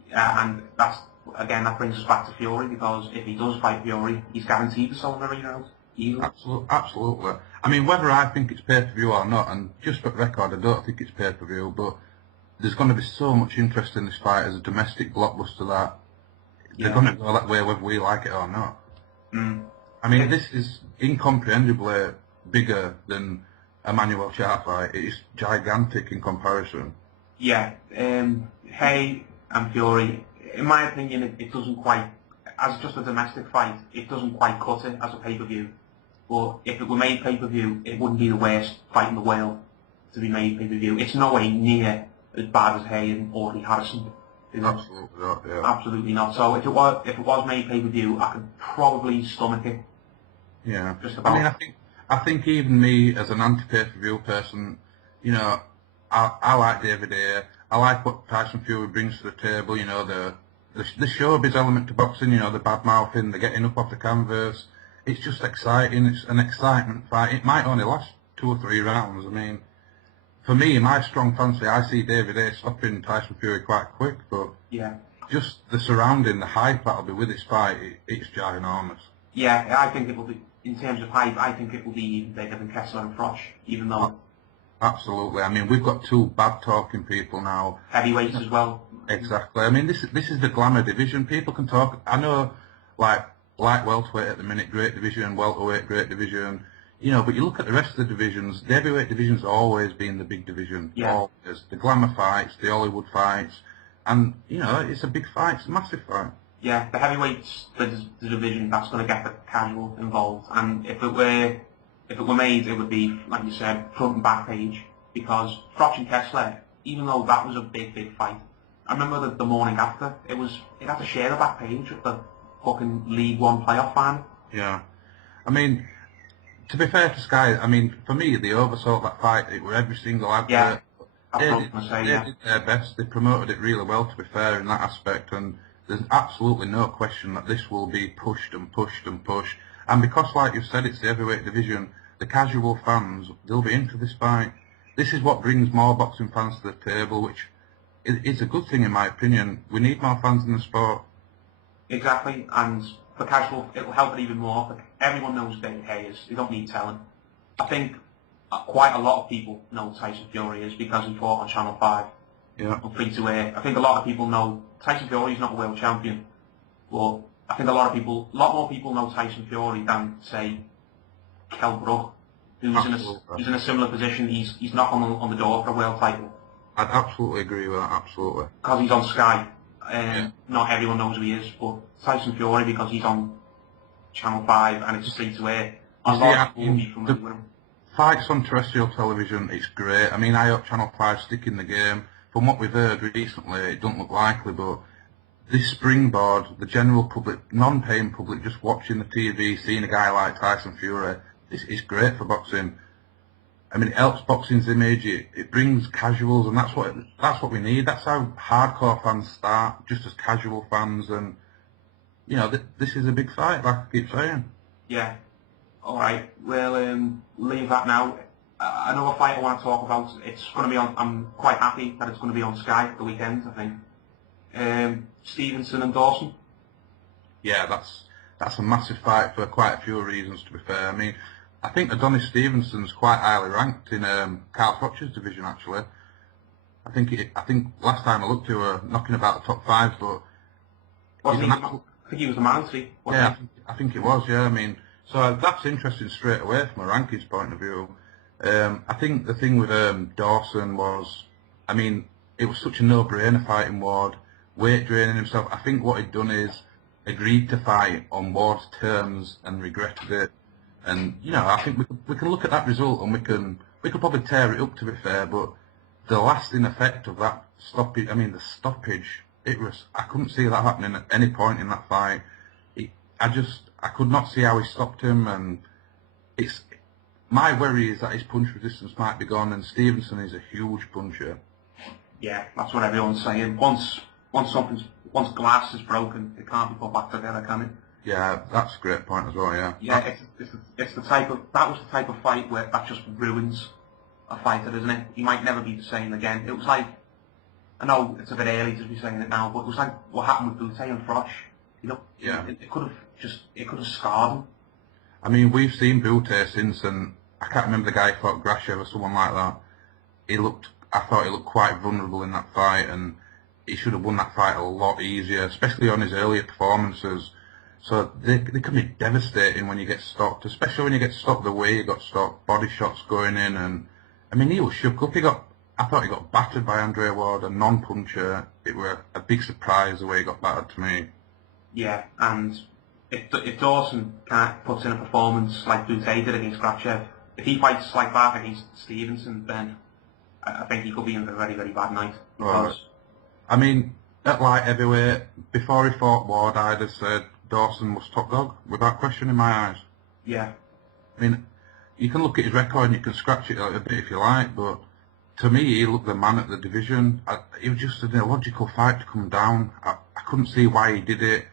Yeah, and that brings us back to Fury because if he does fight Fury, he's guaranteed to sell every round. Absolutely. I mean, whether I think it's pay-per-view or not, and just for record, I don't think it's pay-per-view, but there's going to be so much interest in this fight as a domestic blockbuster that they're Yeah. going to go that way whether we like it or not. Mm. I mean, this is incomprehensibly bigger than a Manuel Charr fight. It is gigantic in comparison. Yeah, Hay and Fury, in my opinion, it doesn't quite, as just a domestic fight, it doesn't quite cut it as a pay-per-view. But if it were made pay-per-view, it wouldn't be the worst fight in the world to be made pay-per-view. It's no way near as bad as Hay and Audley Harrison. Is it? Absolutely not, yeah. Absolutely not. So if it was made pay-per-view, I could probably stomach it. Yeah. Just about. I mean, I think even me as an anti-pay-per-view person, you know, I like David Ayer. I like what Tyson Fury brings to the table. You know, the showbiz element to boxing. You know, the bad mouthing, the getting up off the canvas. It's just exciting. It's an excitement fight. It might only last 2 or 3 rounds. I mean, for me, my strong fancy, I see David Ayer stopping Tyson Fury quite quick. But Yeah. just the surrounding, the hype that'll be with this fight, it's ginormous. Yeah, I think it will be, in terms of hype, I think it will be even bigger than Kessler and Froch, even though Absolutely. I mean, we've got 2 bad-talking people now. heavyweights as well. Exactly. I mean, this is the glamour division. People can talk. I know, like welterweight at the minute, great division. Welterweight, great division. You know, but you look at the rest of the divisions. The heavyweight division's always been the big division. Yeah. Always. The glamour fights, the Hollywood fights, and you know, it's a big fight. It's a massive fight. Yeah, the heavyweights, the division that's going to get the casual involved, and if it were made, it would be, like you said, front and back page, because Froch and Kessler, even though that was a big fight, I remember the morning after, it had to share the back page of the fucking League One playoff final. Yeah. I mean, to be fair to Sky, I mean, for me, they oversold that fight. It were every single advert. Yeah, that's They what I was going to say, yeah. did their best. They promoted it really well, to be fair, in that aspect. And there's absolutely no question that this will be pushed and pushed and pushed. And because, like you said, it's the heavyweight division, the casual fans, they'll be into this fight. This is what brings more boxing fans to the table, which is a good thing in my opinion. We need more fans in the sport. Exactly, and for casual, it will help it even more. Like, everyone knows David Hayes. You don't need telling. I think quite a lot of people know who Tyson Fury is because he fought on Channel 5. Yeah. On free to air. I think a lot of people know Tyson Fury is not a world champion, but I think a lot more people know Tyson Fury than, say, Kell Brook, who's in a similar position. He's knocking on the door for a world title. I'd absolutely agree with that, absolutely. Because he's on Sky. Yeah. Not everyone knows who he is, but Tyson Fury, because he's on Channel 5 and it's free to air, a lot of people will be familiar with him. Fights on terrestrial television, it's great. I mean, I hope Channel 5 stick in the game. From what we've heard recently, it don't look likely, but this springboard, the general public, non-paying public, just watching the TV, seeing a guy like Tyson Fury, it's great for boxing. I mean, it helps boxing's image, it brings casuals, and that's what we need. That's how hardcore fans start, just as casual fans, and, you know, this is a big fight, like I keep saying. Yeah. Alright, we'll leave that now. Another fight I want to talk about, it's going to be on, I'm quite happy that it's going to be on Sky at the weekend, I think. Stevenson and Dawson. Yeah, that's a massive fight for quite a few reasons, to be fair. I mean, I think Adonis Stevenson's quite highly ranked in Carl Froch's division, actually. I think last time I looked, he were knocking about the top 5, but I think he was the man, yeah, I think it was, yeah. I mean, so that's interesting straight away from a rankings point of view. I think the thing with Dawson was, I mean, it was such a no-brainer fighting Ward, weight draining himself. I think what he'd done is agreed to fight on Ward's terms and regretted it. And, you know, I think we can look at that result and we could probably tear it up, to be fair, but the lasting effect of that stoppage, I mean, the stoppage, I couldn't see that happening at any point in that fight. I could not see how he stopped him, and my worry is that his punch resistance might be gone, and Stevenson is a huge puncher. Yeah, that's what everyone's saying. Once glass is broken, it can't be put back together, can it? Yeah, that's a great point as well, yeah. Yeah, it's the type of, that was the type of fight where that just ruins a fighter, isn't it? He might never be the same again. It was like, I know it's a bit early to be saying it now, but it was like what happened with Bute and Froch. You know, yeah. It could have scarred him. I mean, we've seen Bute since, and I can't remember the guy who fought Grashev or someone like that. He looked I thought he looked quite vulnerable in that fight, and he should have won that fight a lot easier, especially on his earlier performances. So they can be devastating when you get stopped, especially when you get stopped the way he got stopped, body shots going in, and I mean, he was shook up. I thought he got battered by Andre Ward, a non-puncher. It were a big surprise the way he got battered to me. Yeah, and if Dawson puts in a performance like Bute did against Grachev, if he fights like that against Stevenson, then I think he could be in for a very, very bad night. Because I mean, at light heavyweight, before he fought Ward, I'd have said Dawson was top dog, without question in my eyes. yeah, I mean, you can look at his record and you can scratch it a bit if you like, but to me, he looked the man at the division. It was just an illogical fight to come down. I couldn't see why he did it.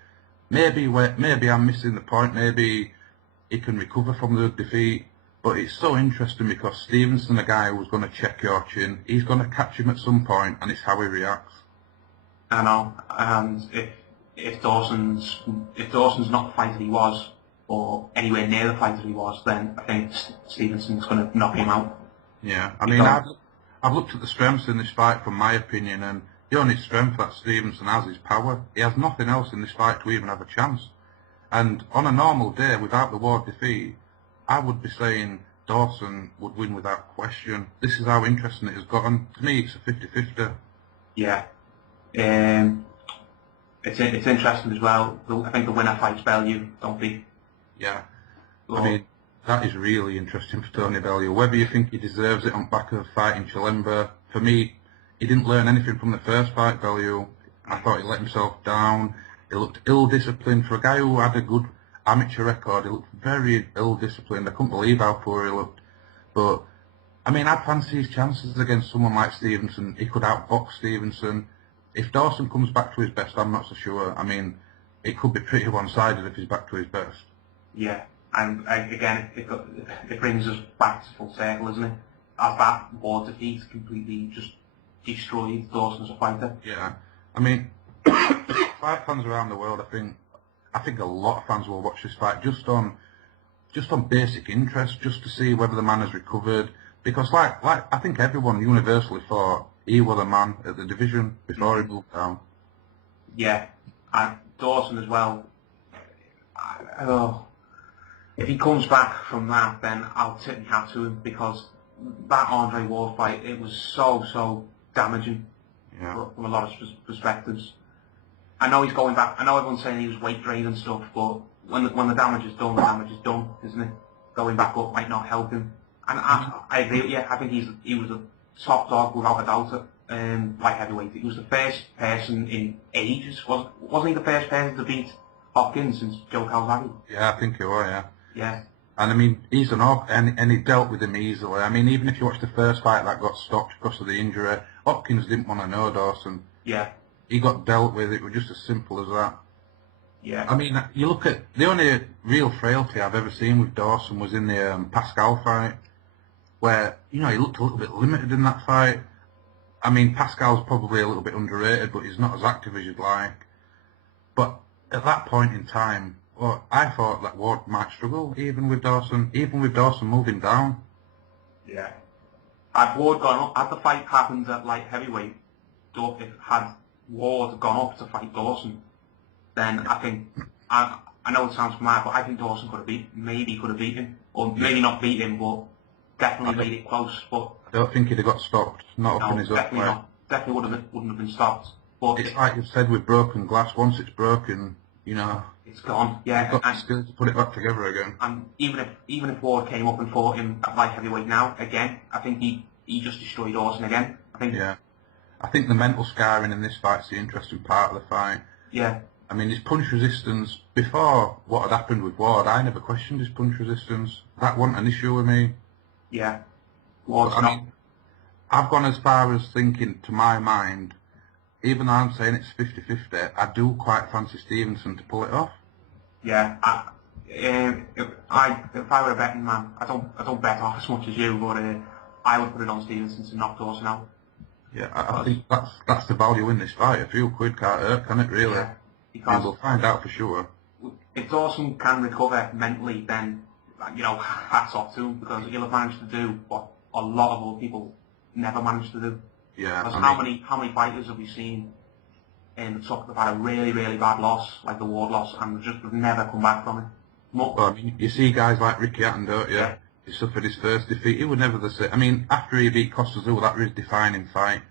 Maybe I'm missing the point. Maybe he can recover from the defeat. But it's so interesting because Stevenson, the guy who's going to check your chin, he's going to catch him at some point, and it's how he reacts. I know. And if Dawson's not the fighter he was, or anywhere near the fighter he was, then I think Stevenson's going to knock him out. Yeah, I mean, I've looked at the strengths in this fight from my opinion, and the only strength that Stevenson has is power. He has nothing else in this fight to even have a chance. And on a normal day, without the Ward defeat, I would be saying Dawson would win without question. This is how interesting it has gotten. To me, it's a 50-50. Yeah. It's interesting as well. I think the winner fights Bellew, don't they? Yeah. Well, I mean, that is really interesting for Tony Bellew. Whether you think he deserves it on back of fighting Chilemba, for me, he didn't learn anything from the first fight, Bellew. I thought he let himself down. He looked ill-disciplined. For a guy who had a good amateur record, he looked very ill-disciplined. I couldn't believe how poor he looked. But, I mean, I'd fancy his chances against someone like Stevenson. He could outbox Stevenson. If Dawson comes back to his best, I'm not so sure. I mean, it could be pretty one-sided if he's back to his best. yeah. And again, it brings us back to full circle, isn't it? As that Ward defeat completely just destroyed Dawson as a fighter. Yeah. I mean, fight fans around the world, I think a lot of fans will watch this fight just on basic interest, just to see whether the man has recovered. Because like I think everyone universally thought he was the man at the division before he moved down. Yeah, and Dawson as well. If he comes back from that, then I'll tip my hat to him, because that Andre Ward fight, it was so damaging from a lot of perspectives. I know he's going back. I know everyone's saying he was weight drained and stuff, but when the damage is done, the damage is done, isn't it? Going back up might not help him. And I agree with you. I think he was a top dog without a doubt at light heavyweight. He was the first person in ages. Wasn't he the first person to beat Hopkins since Joe Calzaghe? Yeah, I think he was, yeah. Yeah. And I mean, he's an orc, and he dealt with him easily. I mean, even if you watch the first fight that got stopped because of the injury, Hopkins didn't want to know Dawson. Yeah. He got dealt with. It was just as simple as that. Yeah. I mean, you look at the only real frailty I've ever seen with Dawson was in the Pascal fight, where he looked a little bit limited in that fight. I mean, Pascal's probably a little bit underrated, but he's not as active as you'd like. But at that point in time, well, I thought that Ward might struggle, even with Dawson moving down. Yeah. Had Ward gone up, had the fight happened at light heavyweight, had Ward gone up to fight Dawson, then I think, I know it sounds mad, but I think Dawson could have beat him, or maybe not beat him, but definitely made it close. But I don't think he'd have got stopped, not up in his own definitely way. not. Definitely wouldn't have been stopped. But It's like you've said with broken glass, once it's broken, it's gone. Yeah. you've got the skill to put it back together again. And even if Ward came up and fought him at light heavyweight now, again, I think he just destroyed Dawson again. Yeah. I think the mental scarring in this fight's the interesting part of the fight. Yeah. I mean, his punch resistance, before what had happened with Ward, I never questioned his punch resistance. That wasn't an issue with me. Yeah. Ward's I not. mean, I've gone as far as thinking, to my mind, even though I'm saying it's 50-50, I do quite fancy Stevenson to pull it off. Yeah. If I were a betting man, I don't bet off as much as you, but I would put it on Stevenson to knock Dawson out. Yeah, I think that's the value in this fight. A few quid can't hurt, can it, really? Yeah. And Because we'll find out for sure. if Dawson can recover mentally, then hats off to him, because he'll have managed to do what a lot of other people never managed to do. Yeah. Because I mean, how many fighters have we seen in the they've had a really, really bad loss, like the Ward loss, and just have never come back from it? well, I mean, you see guys like Ricky Hatton, don't you? Yeah. He suffered his first defeat. He was never the same. I mean, after he beat Costa Azul, that was his defining fight.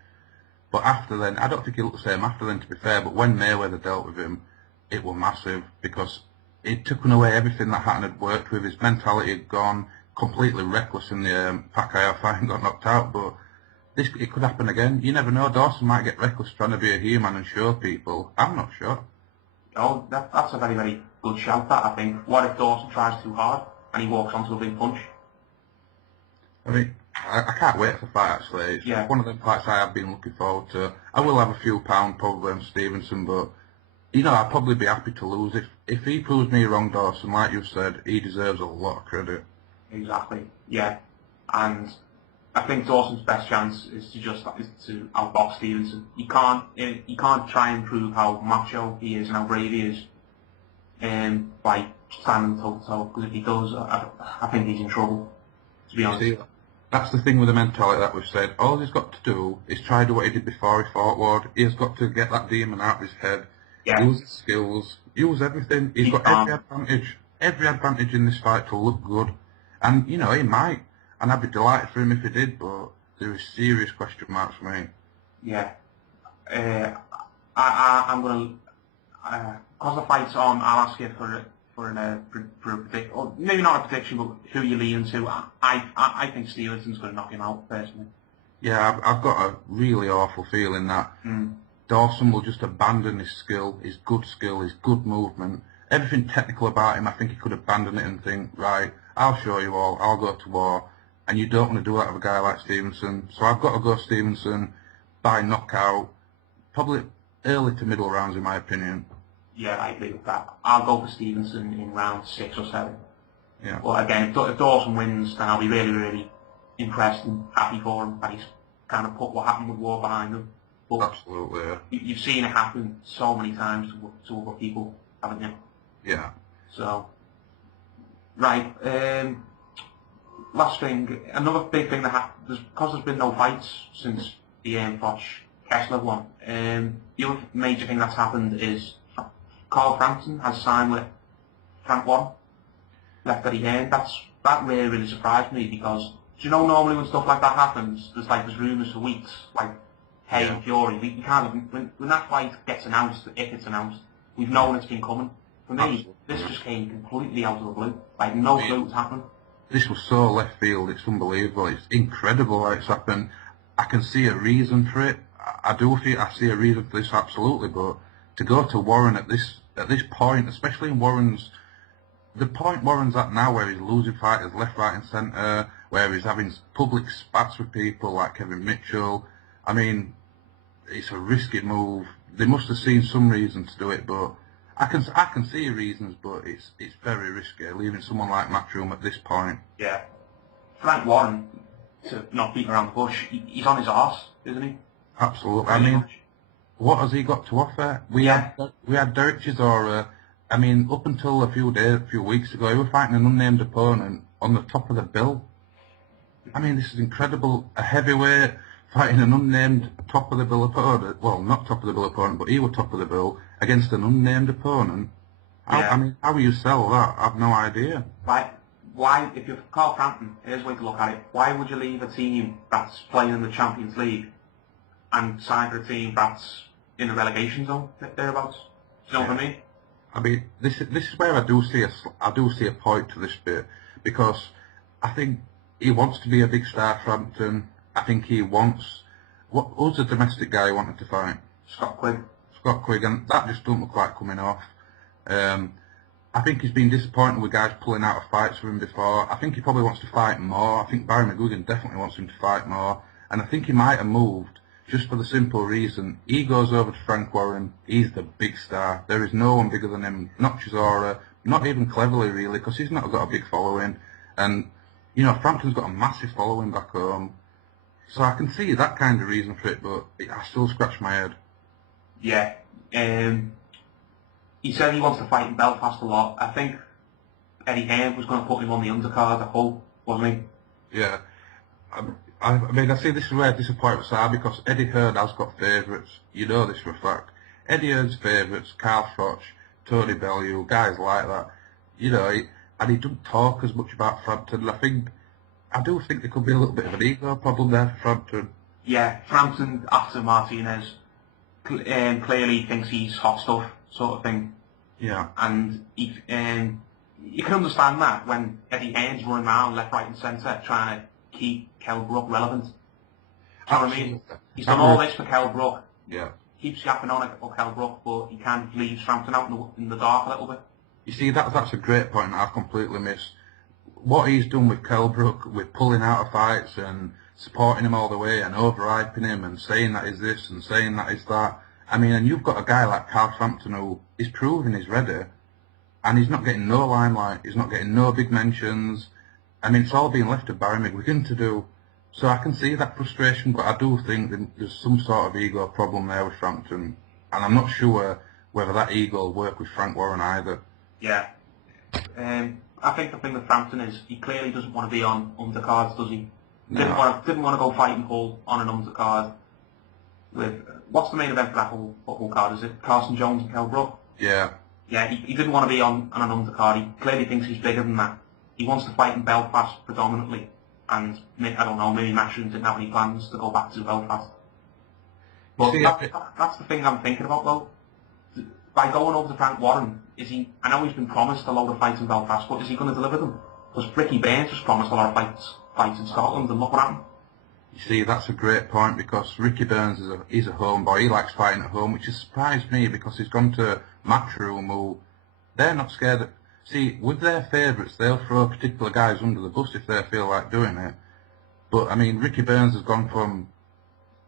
But after then, I don't think he looked the same after then, to be fair. But when Mayweather dealt with him, it was massive because it took away everything that Hatton had worked with. His mentality had gone completely reckless in the Pacquiao fight and got knocked out. But it could happen again. You never know. Dawson might get reckless trying to be a human and show people. I'm not sure. Oh, that's a very, very good shout, that, I think. What if Dawson tries too hard and he walks onto a big punch? I mean, I can't wait for the fight, actually. It's one of them fights I have been looking forward to. I will have a few pounds probably on Stevenson, but, you know, I'd probably be happy to lose. If he proves me wrong, Dawson, like you said, he deserves a lot of credit. Exactly, yeah. And I think Dawson's best chance is to outbox Stevenson. He can't try and prove how macho he is and how brave he is by standing toe to toe, because if he does, I think he's in trouble, to be honest. See, that's the thing with the mentality that we've said. All he's got to do is try to do what he did before he fought Ward. He's got to get that demon out of his head, use his skills, use everything. He's got every advantage in this fight to look good. And, you know, he might. And I'd be delighted for him if he did, but there is serious question marks for me. Yeah. I'm going to... because the fight's on, I'll ask you for a prediction, or maybe not a prediction, but who you lean to. I think Stevenson's going to knock him out, personally. Yeah, I've got a really awful feeling that Dawson will just abandon his skill, his good movement, everything technical about him. I think he could abandon it and think, right, I'll show you all, I'll go to war. And you don't want to do that with a guy like Stevenson. So I've got to go Stevenson by knockout, probably early to middle rounds in my opinion. Yeah, I agree with that. I'll go for Stevenson in round 6 or 7. Yeah. But again, if Dawson wins, then I'll be really, really impressed and happy for him that he's kind of put what happened with War behind him. But absolutely, yeah. You've seen it happen so many times to other people, haven't you? Yeah. So, right. Last thing, another big thing that happened, because there's been no fights since the Froch Kessler one, the other major thing that's happened is Carl Frampton has signed with Frank Warren, left Eddie Hearn. That really, really surprised me, because, do you know, normally when stuff like that happens, there's rumours for weeks, like Hay and Fury. We can't even, when that fight gets announced, if it's announced, we've known it's been coming. For me, this just came completely out of the blue, like no clue what's happened. This was so left field, it's unbelievable, it's incredible how it's happened. I can see a reason for it. I see a reason for this, absolutely, but to go to Warren at this point, especially in the point Warren's at now, where he's losing fighters left, right and centre, where he's having public spats with people like Kevin Mitchell, I mean, it's a risky move. They must have seen some reason to do it, but I can see reasons, but it's very risky, leaving someone like Matchroom at this point. Yeah. Frank Warren, to not beat around the bush, he's on his arse, isn't he? Absolutely. I mean, what has he got to offer? We had Derek Chisora. I mean, up until a few weeks ago, he was fighting an unnamed opponent on the top of the bill. I mean, this is incredible. A heavyweight fighting an unnamed top of the bill opponent. Well, not top of the bill opponent, but he was top of the bill against an unnamed opponent. Yeah. I mean, how will you sell that? I've no idea. Why, if you're Carl Frampton, here's a way to look at it, why would you leave a team that's playing in the Champions League and sign for a team that's in the relegation zone, thereabouts? Do you know what I mean? I mean, this is where I do see a point to this bit, because I think he wants to be a big star, Frampton. I think he wants... Who's the domestic guy he wanted to fight? Scott Quigg. Scott Quigg, and that just don't look quite coming off. I think he's been disappointed with guys pulling out of fights for him before. I think he probably wants to fight more. I think Barry McGuigan definitely wants him to fight more. And I think he might have moved just for the simple reason. He goes over to Frank Warren, he's the big star. There is no one bigger than him, not Chisora, not even Cleverly really, because he's not got a big following. And, you know, Frampton's got a massive following back home. So I can see that kind of reason for it, but I still scratch my head. Yeah. He said he wants to fight in Belfast a lot. I think Eddie Hearn was going to put him on the undercard at Hull, wasn't he? Yeah. I mean, I see this is where disappointments are because Eddie Hearn has got favourites. You know this for a fact. Eddie Hearn's favourites, Carl Froch, Tony Bellew, guys like that. You know, and he doesn't talk as much about Frampton. I do think there could be a little bit of an ego problem there for Frampton. Yeah, Frampton after Martinez clearly thinks he's hot stuff, sort of thing. Yeah. And you can understand that when Eddie Hearn's running around left, right and centre trying to keep Kell Brook relevant. Do you know what I mean? He's done all this for Kell Brook. Yeah. Keeps yapping on it for Kell Brook, but he kind of leaves Frampton out in the dark a little bit. You see, that's a great point I've completely missed. What he's done with Kell Brook, with pulling out of fights and supporting him all the way and overhyping him and saying that is this and saying that is that. I mean, and you've got a guy like Carl Frampton who is proving he's ready, and he's not getting no limelight, he's not getting no big mentions. I mean, it's all being left to Barry McGuigan to do. So I can see that frustration, but I do think that there's some sort of ego problem there with Frampton, and I'm not sure whether that ego will work with Frank Warren either. Yeah. I think the thing with Frampton is he clearly doesn't want to be on undercards, does he? Didn't want to go fighting Hull on an undercard with, what's the main event for that whole card? Is it Carson Jones and Kell Brook? Yeah. Yeah, he didn't want to be on an undercard. He clearly thinks he's bigger than that. He wants to fight in Belfast predominantly, and I don't know, maybe Matchroom didn't have any plans to go back to Belfast. But See, that's the thing I'm thinking about though. By going over to Frank Warren, I know he's been promised a load of fights in Belfast, but is he going to deliver them? Because Ricky Burns was promised a lot of fights in Scotland, and look what happened. You see, that's a great point because Ricky Burns is a homeboy. He likes fighting at home, which has surprised me because he's gone to Matchroom who they're not scared of. See, with their favourites, they'll throw particular guys under the bus if they feel like doing it. But, I mean, Ricky Burns has gone from,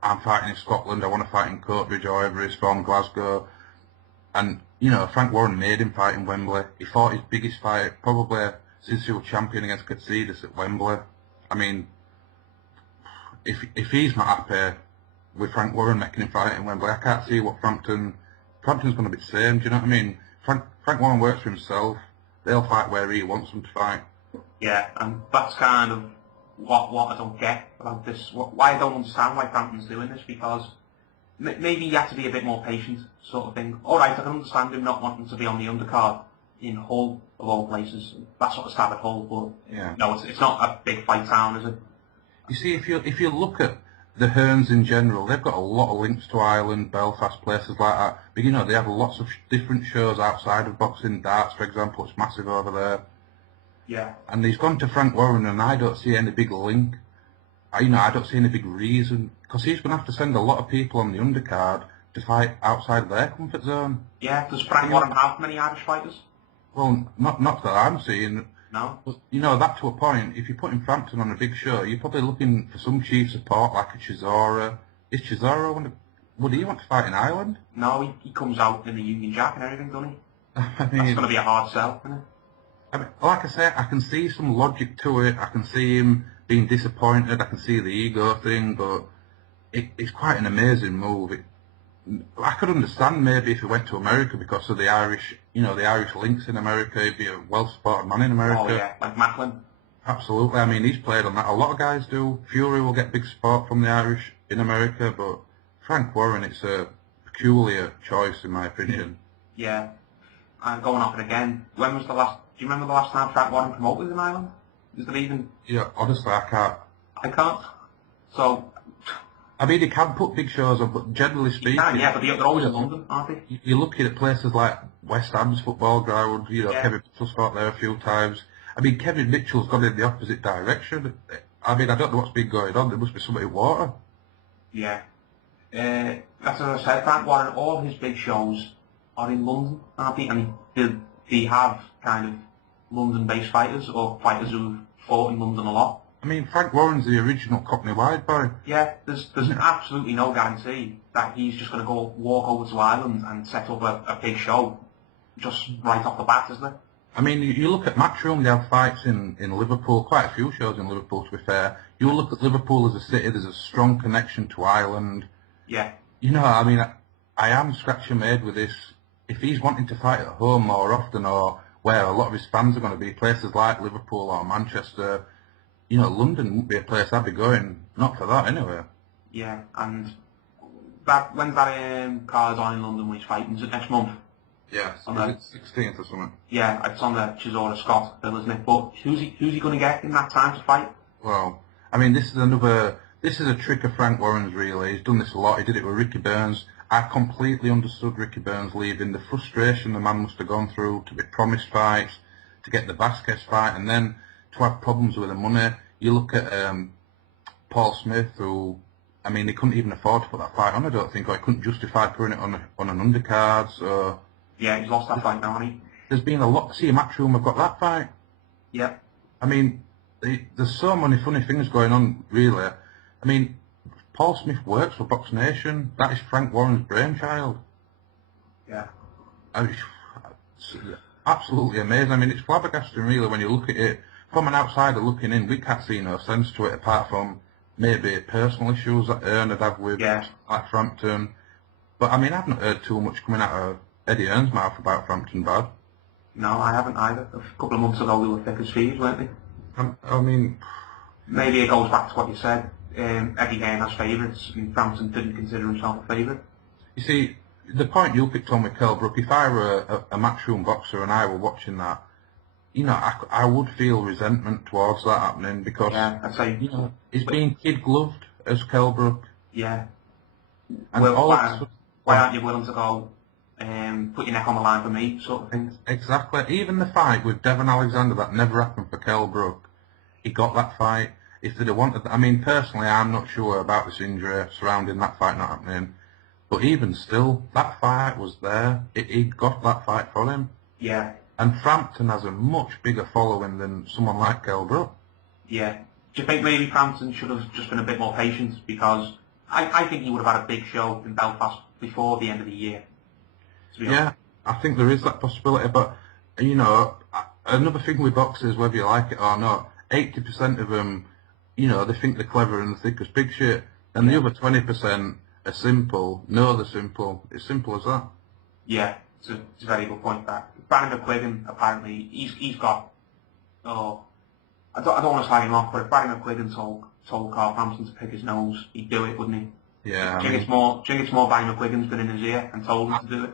I'm fighting in Scotland, I want to fight in Coatbridge or wherever he's from, Glasgow. And, you know, Frank Warren made him fight in Wembley. He fought his biggest fight, probably since he was champion against Katsidis at Wembley. I mean, if he's not happy with Frank Warren making him fight in Wembley, I can't see what Frampton's going to be the same, do you know what I mean? Frank Warren works for himself. They'll fight where he wants them to fight. Yeah, and that's kind of what I don't get about this. Why I don't understand why Frampton's doing this, because maybe he had to be a bit more patient, sort of thing. Alright, I can understand him not wanting to be on the undercard in Hull, of all places. That sort of stab at Hull, but Yeah. no, it's not a big fight town, is it? You see, if you look at the Hearns in general, they've got a lot of links to Ireland, Belfast, places like that. But you know, they have lots of different shows outside of boxing. Darts, for example, it's massive over there. Yeah. And he's gone to Frank Warren, and I don't see any big link. I don't see any big reason, because he's going to have to send a lot of people on the undercard to fight outside of their comfort zone. Yeah, does Frank Warren have many Irish fighters? Well, not that I'm seeing. No. But, you know, that to a point, if you're putting Frampton on a big show, you're probably looking for some chief support like a Chisora. Is Chisora, would he want to fight in Ireland? No, he comes out in the Union Jack and everything, doesn't he? I mean, That's going to be a hard sell, isn't it? I mean, like I say, I can see some logic to it. I can see him being disappointed. I can see the ego thing, but it's quite an amazing move. I could understand maybe if he went to America because of the Irish, you know, the Irish links in America. He'd be a well-supported man in America. Oh yeah, like Macklin. Absolutely. I mean, he's played on that. A lot of guys do. Fury will get big support from the Irish in America, but Frank Warren, it's a peculiar choice in my opinion. Yeah. And going off it again, when was the last, do you remember the last time Frank Warren promoted in Ireland? Is there even? Yeah, honestly, I can't. I can't. So, I mean, he can put big shows on, but generally speaking... yeah, but they're always in London, aren't they? You're looking at places like West Ham's football ground, you know, Yeah. Kevin Mitchell's fought there a few times. I mean, Kevin Mitchell's gone in the opposite direction. I mean, I don't know what's been going on. There must be something in water. Yeah. That's as I said, Frank Warren, all his big shows are in London, aren't they? And they have kind of London-based fighters, or fighters who've fought in London a lot. I mean, Frank Warren's the original Cockney wide boy. Yeah, there's absolutely no guarantee that he's just going to go walk over to Ireland and set up a big show just right off the bat, is there? I mean, you look at Matchroom, they have fights in Liverpool, quite a few shows in Liverpool to be fair. You look at Liverpool as a city, there's a strong connection to Ireland. Yeah. You know, I mean, I am scratching my head with this. If he's wanting to fight at home more often, or where a lot of his fans are going to be, places like Liverpool or Manchester, you know, London wouldn't be a place I'd be going, not for that anyway. Yeah, and when's that card on in London when he's fighting? Is it next month? Yeah, On is it 16th or something? Yeah, it's on the Chisora Scott bill, isn't it? But who's he going to get in that time to fight? Well, I mean, this is a trick of Frank Warren's really. He's done this a lot. He did it with Ricky Burns. I completely understood Ricky Burns leaving, the frustration the man must have gone through to be promised fights, to get the Vasquez fight, and then to have problems with the money. You look at Paul Smith, who, I mean, he couldn't even afford to put that fight on, I don't think, or he couldn't justify putting it on an undercard, so... Yeah, he's lost that fight now, hasn't he? There's been a lot. See, Matchroom have got that fight. Yeah. I mean, there's so many funny things going on, really. I mean, Paul Smith works for Box Nation. That is Frank Warren's brainchild. Yeah. I mean, it's absolutely amazing. I mean, it's flabbergasting, really, when you look at it. From an outsider looking in, we can't see no sense to it, apart from maybe personal issues that Earn would have with, like Frampton. But, I mean, I've not heard too much coming out of Eddie Earn's mouth about Frampton bad. No, I haven't either. A couple of months ago, they were thick as thieves, weren't they? I mean... Maybe it goes back to what you said. Eddie Hearn has favourites, and Frampton didn't consider himself a favourite. You see, the point you picked on with Kell Brook, if I were a Matchroom boxer and I were watching that, you know, I would feel resentment towards that happening because, I'd say, you know, he's being kid-gloved as Kell Brook. Yeah. And well, why aren't you willing to go put your neck on the line for me, sort of thing? Exactly. Even the fight with Devon Alexander that never happened for Kell Brook, he got that fight. If they'd have wanted, I mean, personally, I'm not sure about this injury surrounding that fight not happening, but even still, that fight was there. He got that fight for him. Yeah. And Frampton has a much bigger following than someone like Kell Brook. Yeah. Do you think maybe Frampton should have just been a bit more patient? Because I think he would have had a big show in Belfast before the end of the year. Yeah, I think there is that possibility, but, you know, another thing with boxers, whether you like it or not, 80% of them, you know, they think they're clever and thick as pig shit, and the other 20% are simple, know they're simple. It's simple as that. Yeah, it's a very good point, that. Barry McQuiggan, apparently, he's got, I don't want to slag him off, but if Barry McQuiggan told Carl Frampton to pick his nose, he'd do it, wouldn't he? Yeah. Do you think it's more Barry McQuiggan's been in his ear and told him to do it?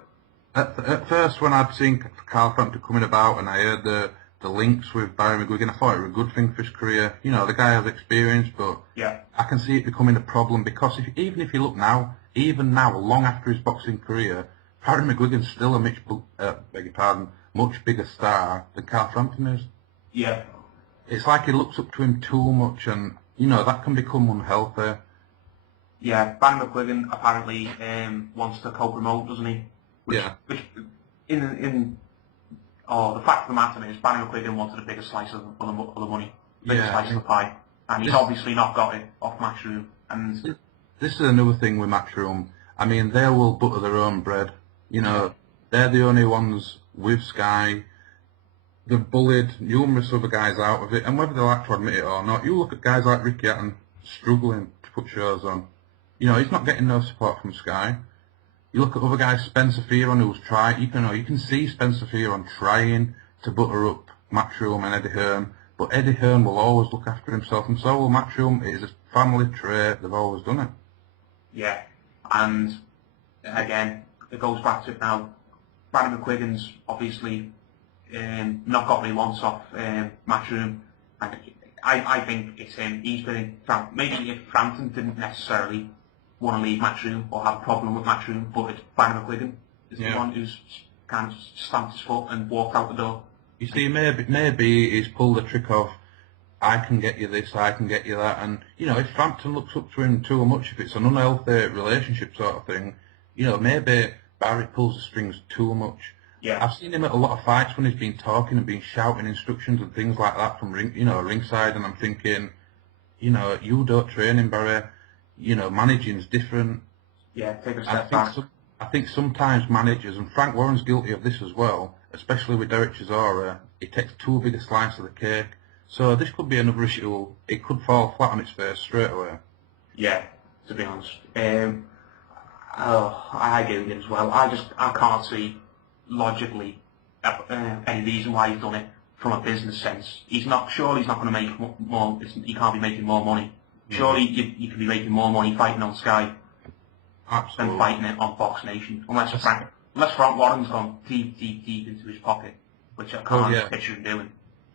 At first, when I'd seen Carl Frampton coming about and I heard the links with Barry McGuigan, I thought it was a good thing for his career. You know, the guy has experience, but I can see it becoming a problem because even if you look now, even now, long after his boxing career, Barry McGuigan's still a much bigger star than Carl Frampton is. Yeah. It's like he looks up to him too much, and, you know, that can become unhealthy. Yeah, Barry McQuiggan apparently wants to co-promote, doesn't he? Which, the fact of the matter is, Barry McQuiggan wanted a bigger slice of the money, slice of the pie, and he's obviously not got it off Matchroom. And this is another thing with Matchroom. I mean, they will butter their own bread. You know, they're the only ones with Sky. They've bullied numerous other guys out of it, and whether they like to admit it or not, you look at guys like Ricky Hatton struggling to put shows on. You know, he's not getting no support from Sky. You look at other guys, Spencer Fearon, who's trying. You can see Spencer Fearon trying to butter up Matchroom and Eddie Hearn, but Eddie Hearn will always look after himself, and so will Matchroom. It is a family trait. They've always done it. Yeah, and again, it goes back to it now. Barry McQuiggan's obviously not got what he wants off Matchroom, and I think it's him. He's been maybe if Frampton didn't necessarily want to leave Matchroom or have a problem with Matchroom, but it's Barry McQuiggan is the one who's kind of stamped his foot and walked out the door. You see, maybe he's pulled the trick of, I can get you this, I can get you that, and, you know, if Frampton looks up to him too much, if it's an unhealthy relationship sort of thing, you know, maybe Barry pulls the strings too much. Yeah. I've seen him at a lot of fights when he's been talking and been shouting instructions and things like that from ringside, and I'm thinking, you know, you don't train him, Barry. You know, managing's different. Yeah, take a step back. I think sometimes managers, and Frank Warren's guilty of this as well, especially with Derek Chisora, he takes too big a slice of the cake. So this could be another issue. It could fall flat on its face straight away. Yeah, to be honest. I agree with it as well. I can't see logically any reason why he's done it. from a business sense. Surely he's not going to make more, he can't be making more money. Surely you can be making more money fighting on Sky than fighting it on Fox Nation. Unless Frank Warren's gone deep into his pocket, which I can't picture him doing.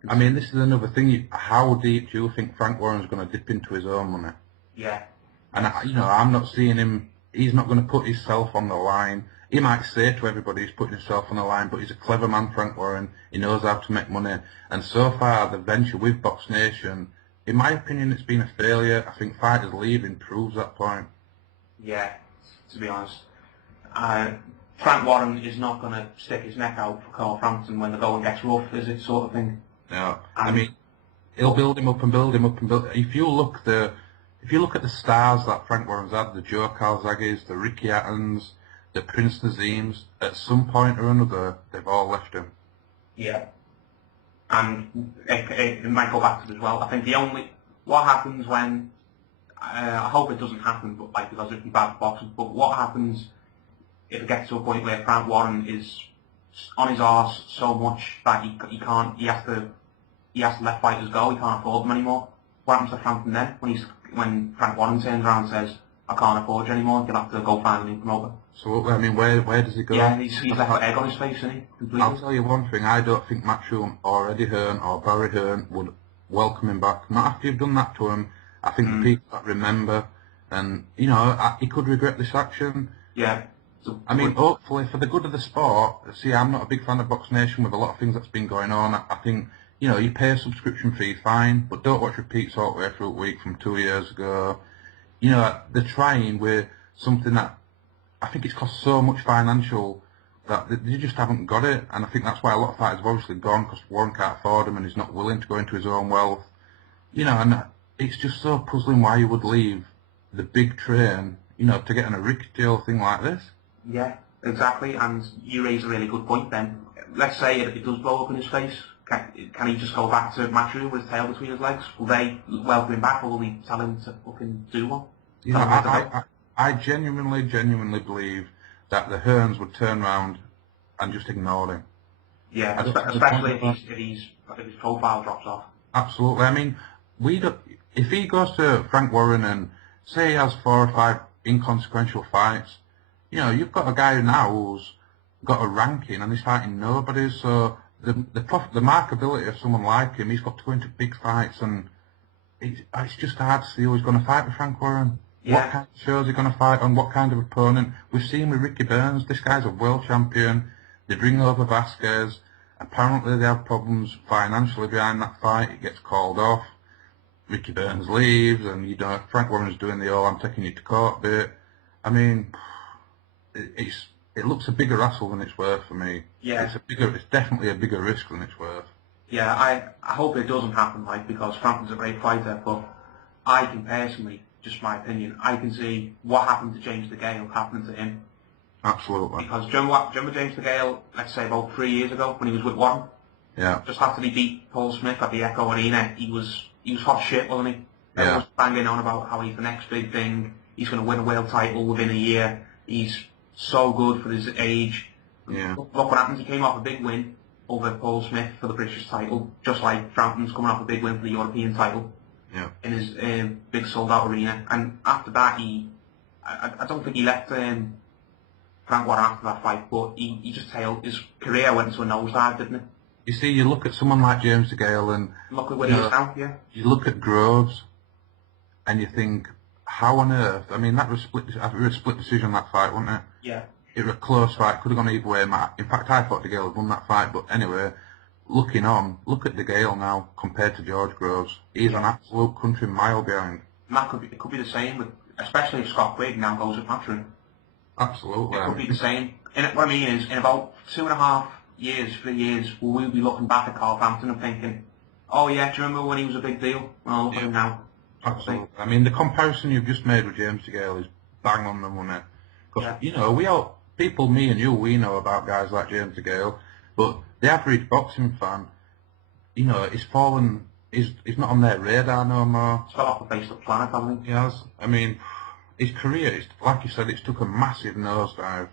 I mean, this is another thing. How deep do you think Frank Warren's going to dip into his own money? Yeah. And, I'm not seeing him, he's not going to put himself on the line. He might say to everybody he's putting himself on the line, but he's a clever man, Frank Warren. He knows how to make money. And so far, the venture with Box Nation, in my opinion, it's been a failure. I think fighters leaving proves that point. Yeah, to be honest. Frank Warren is not going to stick his neck out for Carl Frampton when the going gets rough, is it, sort of thing? No. I mean, he'll build him up and build him up and build. If you look at the stars that Frank Warren's had, the Joe Calzaghes, the Ricky Hattons, the Prince Nazeems, at some point or another, they've all left him. Yeah. And it might go back to it as well. I think what happens when, I hope it doesn't happen, but because it'd be bad for boxing, but what happens if it gets to a point where Frank Warren is on his arse so much that he has to let fighters go, he can't afford them anymore? What happens to Frampton then when Frank Warren turns around and says, I can't afford you anymore, you'll have to go find a new promoter? So, I mean, where does he go? Yeah, he's left with egg on his face, isn't he? Completely. I'll tell you one thing, I don't think Matchroom or Eddie Hearn or Barry Hearn would welcome him back. Not after you've done that to him. I think the people that remember, and, he could regret this action. Yeah. I mean, hopefully, for the good of the sport, see, I'm not a big fan of Box Nation with a lot of things that's been going on. I think, you pay a subscription fee, fine, but don't watch repeats all the way through a week from 2 years ago. They're trying with something that I think it's cost so much financial that they just haven't got it, and I think that's why a lot of fighters have obviously gone, because Warren can't afford them and he's not willing to go into his own wealth. And it's just so puzzling why you would leave the big train, to get on a rickety thing like this. Yeah, exactly, and you raise a really good point then. Let's say if it does blow up in his face, can he just go back to Matchroom with his tail between his legs? Will they welcome him back, or will they tell him to fucking do one? I genuinely believe that the Hearns would turn around and just ignore him. Yeah, especially if his profile drops off. Absolutely. I mean, if he goes to Frank Warren and say he has 4 or 5 inconsequential fights, you've got a guy now who's got a ranking and he's fighting nobody. So the markability of someone like him, he's got to go into big fights, and it's just hard to see who he's going to fight with Frank Warren. Yeah. What kind of shows is he going to fight on? What kind of opponent? We've seen with Ricky Burns. This guy's a world champion. They bring over Vasquez. Apparently they have problems financially behind that fight. It gets called off. Ricky Burns leaves, and Frank Warren's doing the "I'm taking you to court" bit. I mean, it looks a bigger hassle than it's worth for me. Yeah. It's definitely a bigger risk than it's worth. Yeah, I hope it doesn't happen, because Frampton's a great fighter, but I can personally, just my opinion, I can see what happened to James DeGale happening to him. Absolutely. Because do you remember James DeGale, let's say about 3 years ago, when he was with Warren? Yeah. Just after he beat Paul Smith at the Echo Arena, he was hot shit, wasn't he? Yeah. Everyone was banging on about how he's the next big thing, he's going to win a world title within a year, he's so good for his age. Yeah. Look what happens, he came off a big win over Paul Smith for the British title, just like Frampton's coming off a big win for the European title. Yeah. In his big sold-out arena, and after that, I don't think he left Frank Warren after that fight, but he just his career went into a nosedive, didn't it? You see, you look at someone like James DeGale, and look at where he is now. Yeah. You look at Groves, and you think, how on earth? I mean, that was a split decision, that fight, wasn't it? Yeah. It was a close fight. Could have gone either way. In fact, I thought DeGale had won that fight, but anyway. Look at DeGale now compared to George Groves. He's an absolute country mile behind. And it could be the same, especially if Scott Quigg now goes with Matchroom. Absolutely. It could be the same. And what I mean is, in about 2.5 years, 3 years, will we be looking back at Carl Frampton and thinking, oh yeah, do you remember when he was a big deal? Well, look at him now. Absolutely. I mean, the comparison you've just made with James DeGale is bang on the money. Because, people, me and you, we know about guys like James DeGale, but the average boxing fan, he's fallen, he's not on their radar no more. He's fell off the face of the planet, hasn't he? He has. I mean, his career, like you said, it's took a massive nosedive.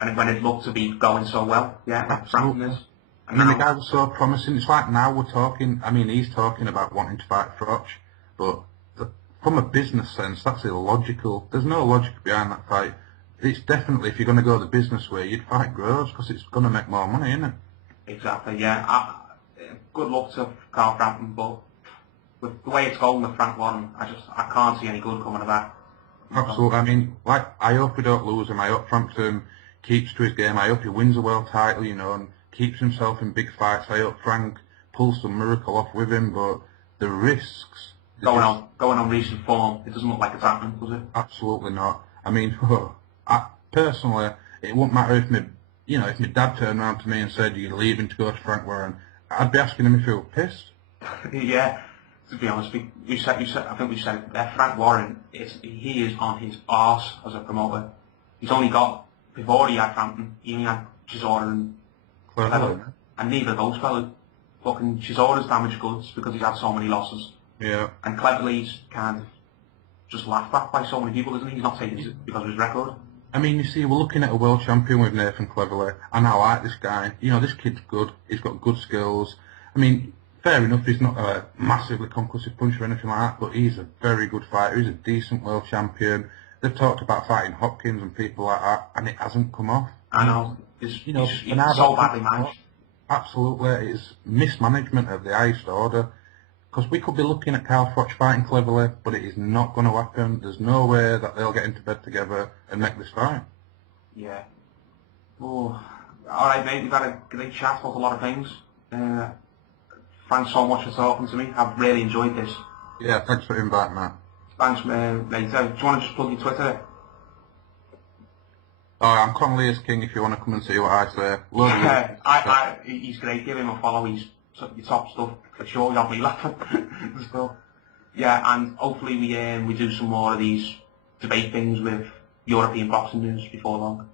And when it looked to be going so well, yeah, Frampton is. I mean, the guy was so promising. It's like now we're talking, I mean, he's talking about wanting to fight Froch, but from a business sense, that's illogical. There's no logic behind that fight. It's definitely, if you're going to go the business way, you'd fight Groves, because it's going to make more money, isn't it? Exactly, yeah. Good luck to Carl Frampton, but with the way it's going with Frank Warren, I can't see any good coming of that. Absolutely. I mean, like, I hope we don't lose him. I hope Frampton keeps to his game. I hope he wins a world title, you know, and keeps himself in big fights. I hope Frank pulls some miracle off with him, but the risks... Going on recent form, it doesn't look like it's happening, does it? Absolutely not. I mean, personally, it wouldn't matter if if my dad turned around to me and said, "You're leaving to go to Frank Warren," I'd be asking him if he was pissed. Yeah, to be honest, I think we said it there. Frank Warren, he is on his arse as a promoter. He's only got, before he had Frampton, he only had Chisora and Clever, and neither of those fellas. Fucking Chisora's damaged goods because he's had so many losses. Yeah. And Cleverly's kind of just laughed at by so many people, isn't he? He's not taking it because of his record. I mean, you see, we're looking at a world champion with Nathan Cleverly, and I like this guy. You know, this kid's good. He's got good skills. I mean, fair enough, he's not a massively concussive puncher or anything like that, but he's a very good fighter. He's a decent world champion. They've talked about fighting Hopkins and people like that, and it hasn't come off. I know. He's so badly managed. Absolutely. It's mismanagement of the highest order. Because we could be looking at Carl Froch fighting Cleverly, but it is not going to happen. There's no way that they'll get into bed together and make this fight. Yeah. Oh. Alright, mate, we've had a great chat about a lot of things. Thanks so much for talking to me. I've really enjoyed this. Yeah, thanks for inviting me. Thanks, mate. Do you want to just plug your Twitter? Oh, I'm Connolly is King if you want to come and see what I say. Yeah, he's great. Give him a follow. He's your top stuff for sure. You'll be laughing. So, yeah, and hopefully we do some more of these debate things with European boxing news before long.